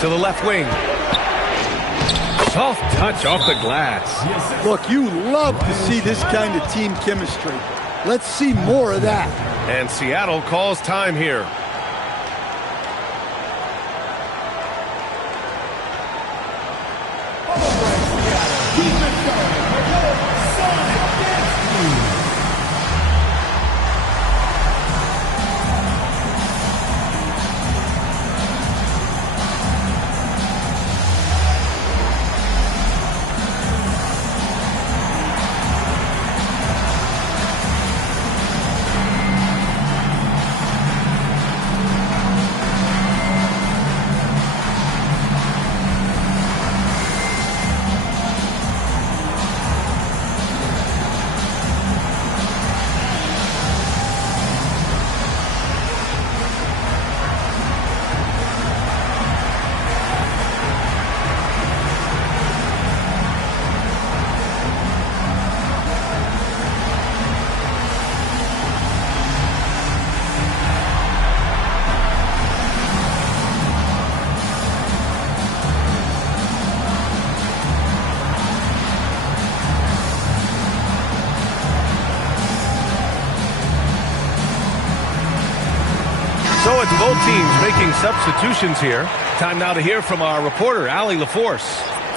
To the left wing. Soft touch off the glass. Look, you love to see this kind of team chemistry. Let's see more of that. And Seattle calls time here. points. Both teams making substitutions here. Time now to hear from our reporter, Allie LaForce.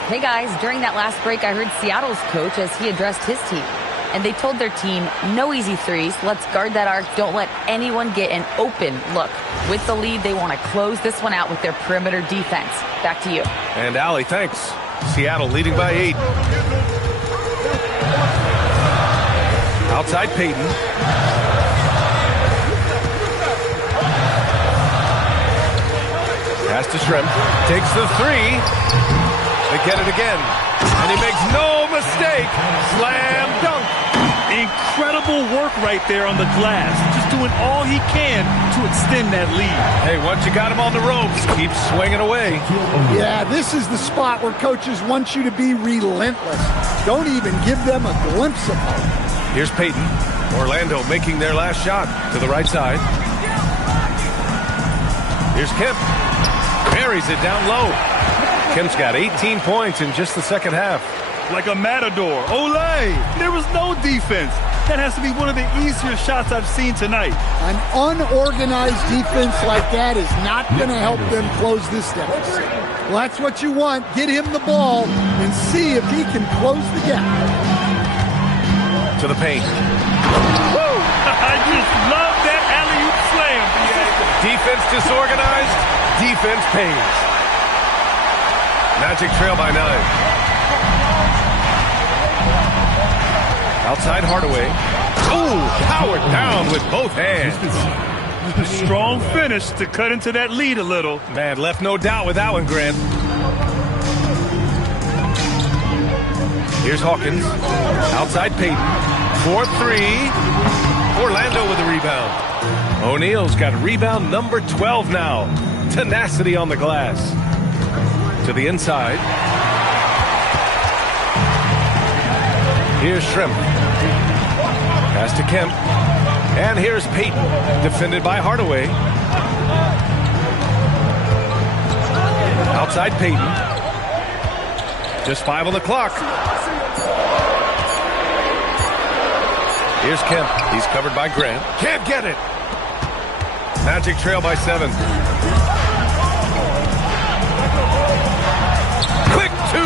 Hey guys, during that last break, I heard Seattle's coach as he addressed his team. And they told their team, no easy threes. Let's guard that arc. Don't let anyone get an open look. With the lead, they want to close this one out with their perimeter defense. Back to you. And Allie, thanks. Seattle leading by 8. Outside Peyton. Pass to Shrimp. Takes the 3. They get it again. And he makes no mistake. Slam dunk. Incredible work right there on the glass. Just doing all he can to extend that lead. Hey, once you got him on the ropes, keep swinging away. Yeah, this is the spot where coaches want you to be relentless. Don't even give them a glimpse of hope. Here's Peyton. Orlando making their last shot to the right side. Here's Kemp. Buries it down low. Kemp's got 18 points in just the second half. Like a matador. Olay! There was no defense. That has to be one of the easier shots I've seen tonight. An unorganized defense like that is not going to help them close this deficit. Well, that's what you want. Get him the ball and see if he can close the gap. To the paint. Woo! I just love that alley-oop slam, BA. Defense disorganized. Defense pays. Magic trail by 9. Outside Hardaway. Ooh, powered down with both hands. A strong finish to cut into that lead a little. Man, left no doubt with that one, Grant. Here's Hawkins. Outside Peyton. 4-3. Orlando with a rebound. O'Neal's got rebound number 12 now. Tenacity on the glass. To the inside. Here's Shrimp. Pass to Kemp. And here's Peyton. Defended by Hardaway. Outside Peyton. Just 5 on the clock. Here's Kemp. He's covered by Grant. Can't get it. Magic trail by 7. Quick 2.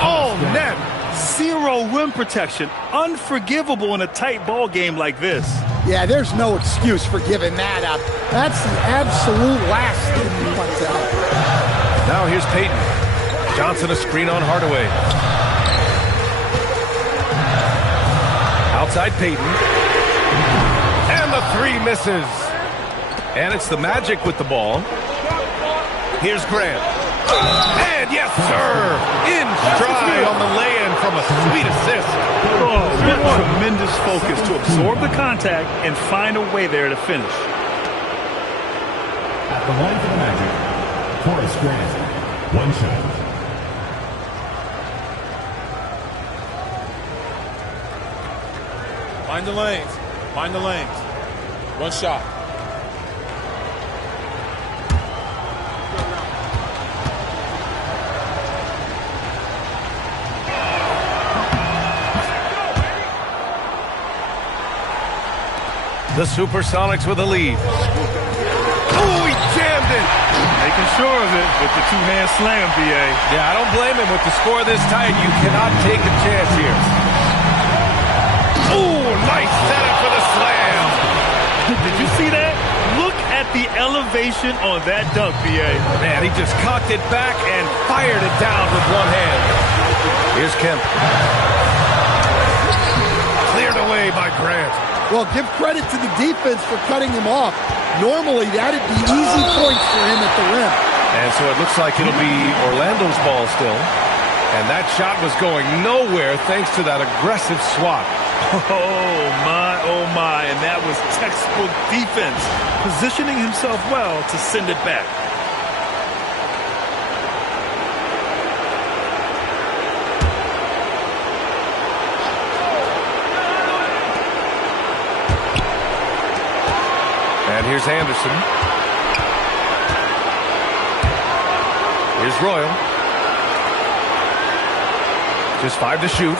All net. Zero rim protection. Unforgivable in a tight ball game like this. Yeah, there's no excuse for giving that up. That's the absolute last thing you want to have. Now here's Peyton. Johnson a screen on Hardaway. Outside Peyton. And the 3 misses. And it's the Magic with the ball. Here's Grant. And yes, sir. In stride on the lay-in from a sweet assist. Oh, what tremendous focus to absorb the contact and find a way there to finish. At the line for the Magic, Horace Grant. 1 shot. Mind the lanes. Mind the lanes. 1 shot. The Supersonics with a lead. Oh, he jammed it. Making sure of it with the 2-hand slam, BA. Yeah, I don't blame him. With the score this tight, you cannot take a chance here. Oh, nice setup for the slam. Did you see that? Look at the elevation on that dunk, BA. Man, he just cocked it back and fired it down with one hand. Here's Kemp. Cleared away by Grant. Well, give credit to the defense for cutting him off. Normally, that'd be easy points for him at the rim. And so it looks like it'll be Orlando's ball still. And that shot was going nowhere thanks to that aggressive swat. Oh my, and that was textbook defense. Positioning himself well to send it back. And here's Anderson. Here's Royal. Just 5 to shoot.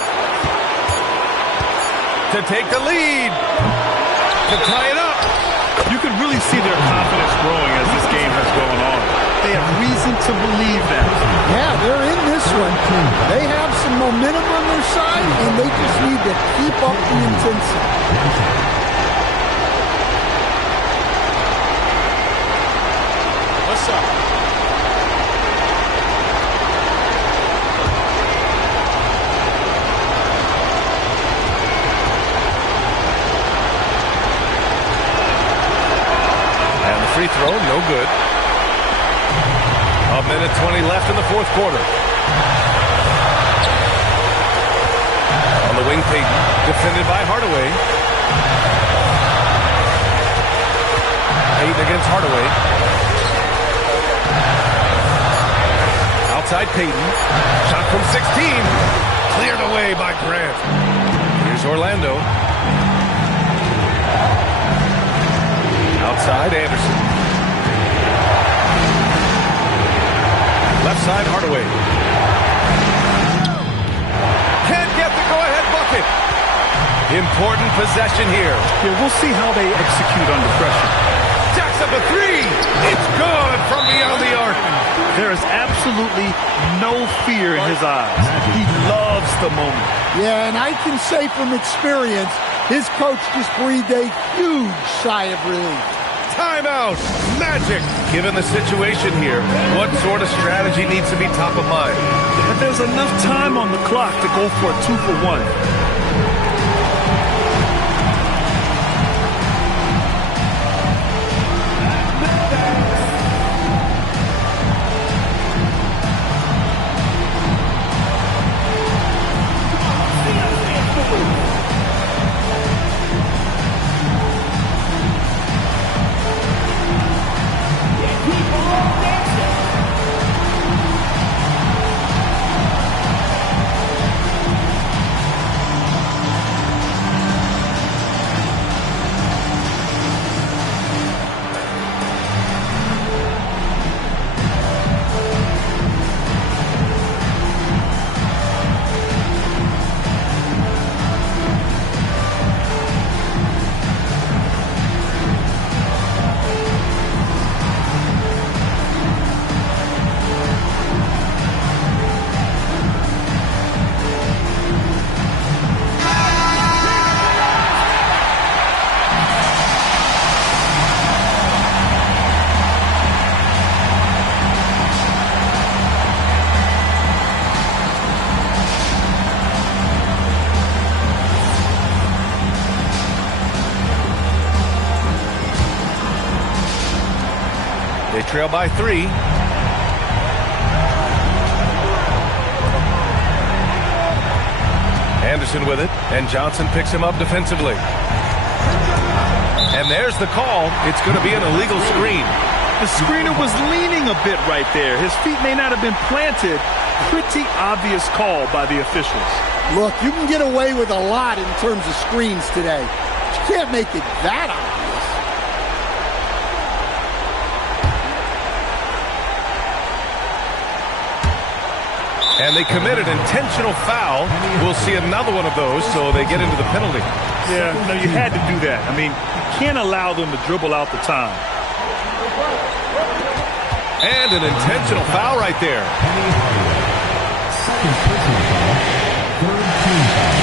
To take the lead. To tie it up. You can really see their confidence growing as to believe that. Yeah, they're in this one. They have some momentum on their side, and they just need to keep up the intensity. What's up? And the free throw, no good. A minute 20 left in the fourth quarter. On the wing, Payton, defended by Hardaway. Payton against Hardaway. Outside Payton. Shot from 16. Cleared away by Grant. Here's Orlando. Outside Anderson. Left side Hardaway. Can't get the go-ahead bucket. Important possession here. Yeah, we'll see how they execute under pressure. Jacks up a three. It's good from beyond the arc. There is absolutely no fear in his eyes. He loves the moment. Yeah, and I can say from experience, his coach just breathed a huge sigh of relief. Timeout. Magic. Given the situation here, what sort of strategy needs to be top of mind? But there's enough time on the clock to go for a 2-for-1. They trail by 3. Anderson with it, and Johnson picks him up defensively. And there's the call. It's going to be an illegal screen. The screener was leaning a bit right there. His feet may not have been planted. Pretty obvious call by the officials. Look, you can get away with a lot in terms of screens today. But you can't make it that obvious. And they committed intentional foul. We'll see another one of those, so they get into the penalty. Yeah, no, you had to do that. I mean, you can't allow them to dribble out the time. And an intentional foul right there. Second personal foul. Third team foul.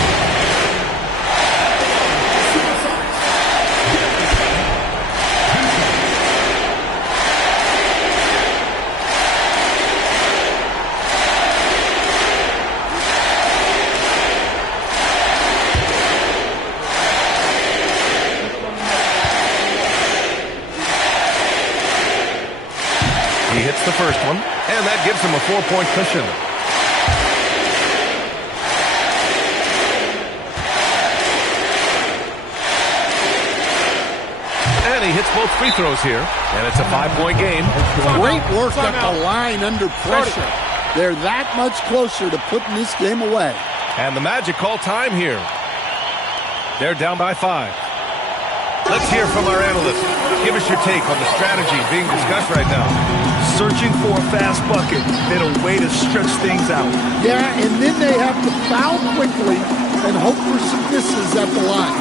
He hits the first one, and that gives him a 4-point cushion. And he hits both free throws here, and it's a 5-point game. Great work at the line under pressure. They're that much closer to putting this game away. And the Magic call time here. They're down by 5. Let's hear from our analyst. Give us your take on the strategy being discussed right now. Searching for a fast bucket, then a way to stretch things out. Yeah, and then they have to foul quickly and hope for some misses at the line.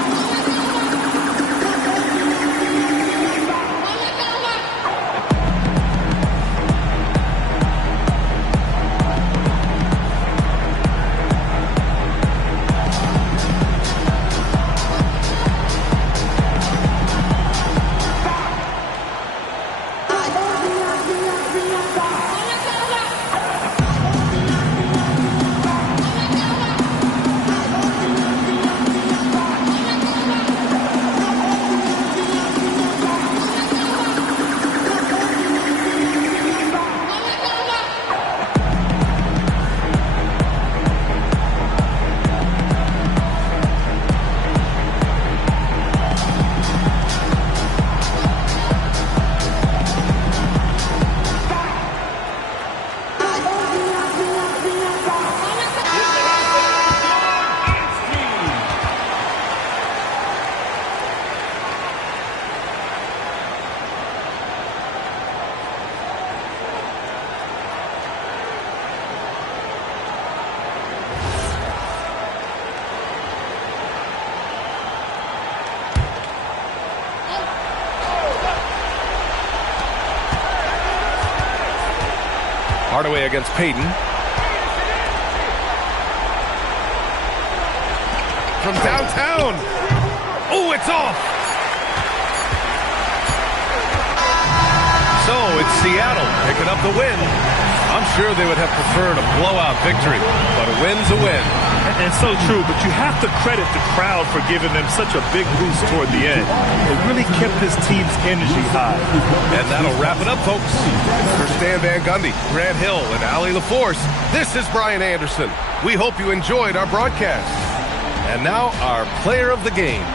Hardaway against Payton. From downtown. Oh, it's off. So it's Seattle picking up the win. I'm sure they would have preferred a blowout victory, but a win's a win. And so true, but you have to credit the crowd for giving them such a big boost toward the end. It really kept this team's energy high. And that'll wrap it up, folks. For Stan Van Gundy, Grant Hill, and Allie LaForce, this is Brian Anderson. We hope you enjoyed our broadcast. And now our player of the game.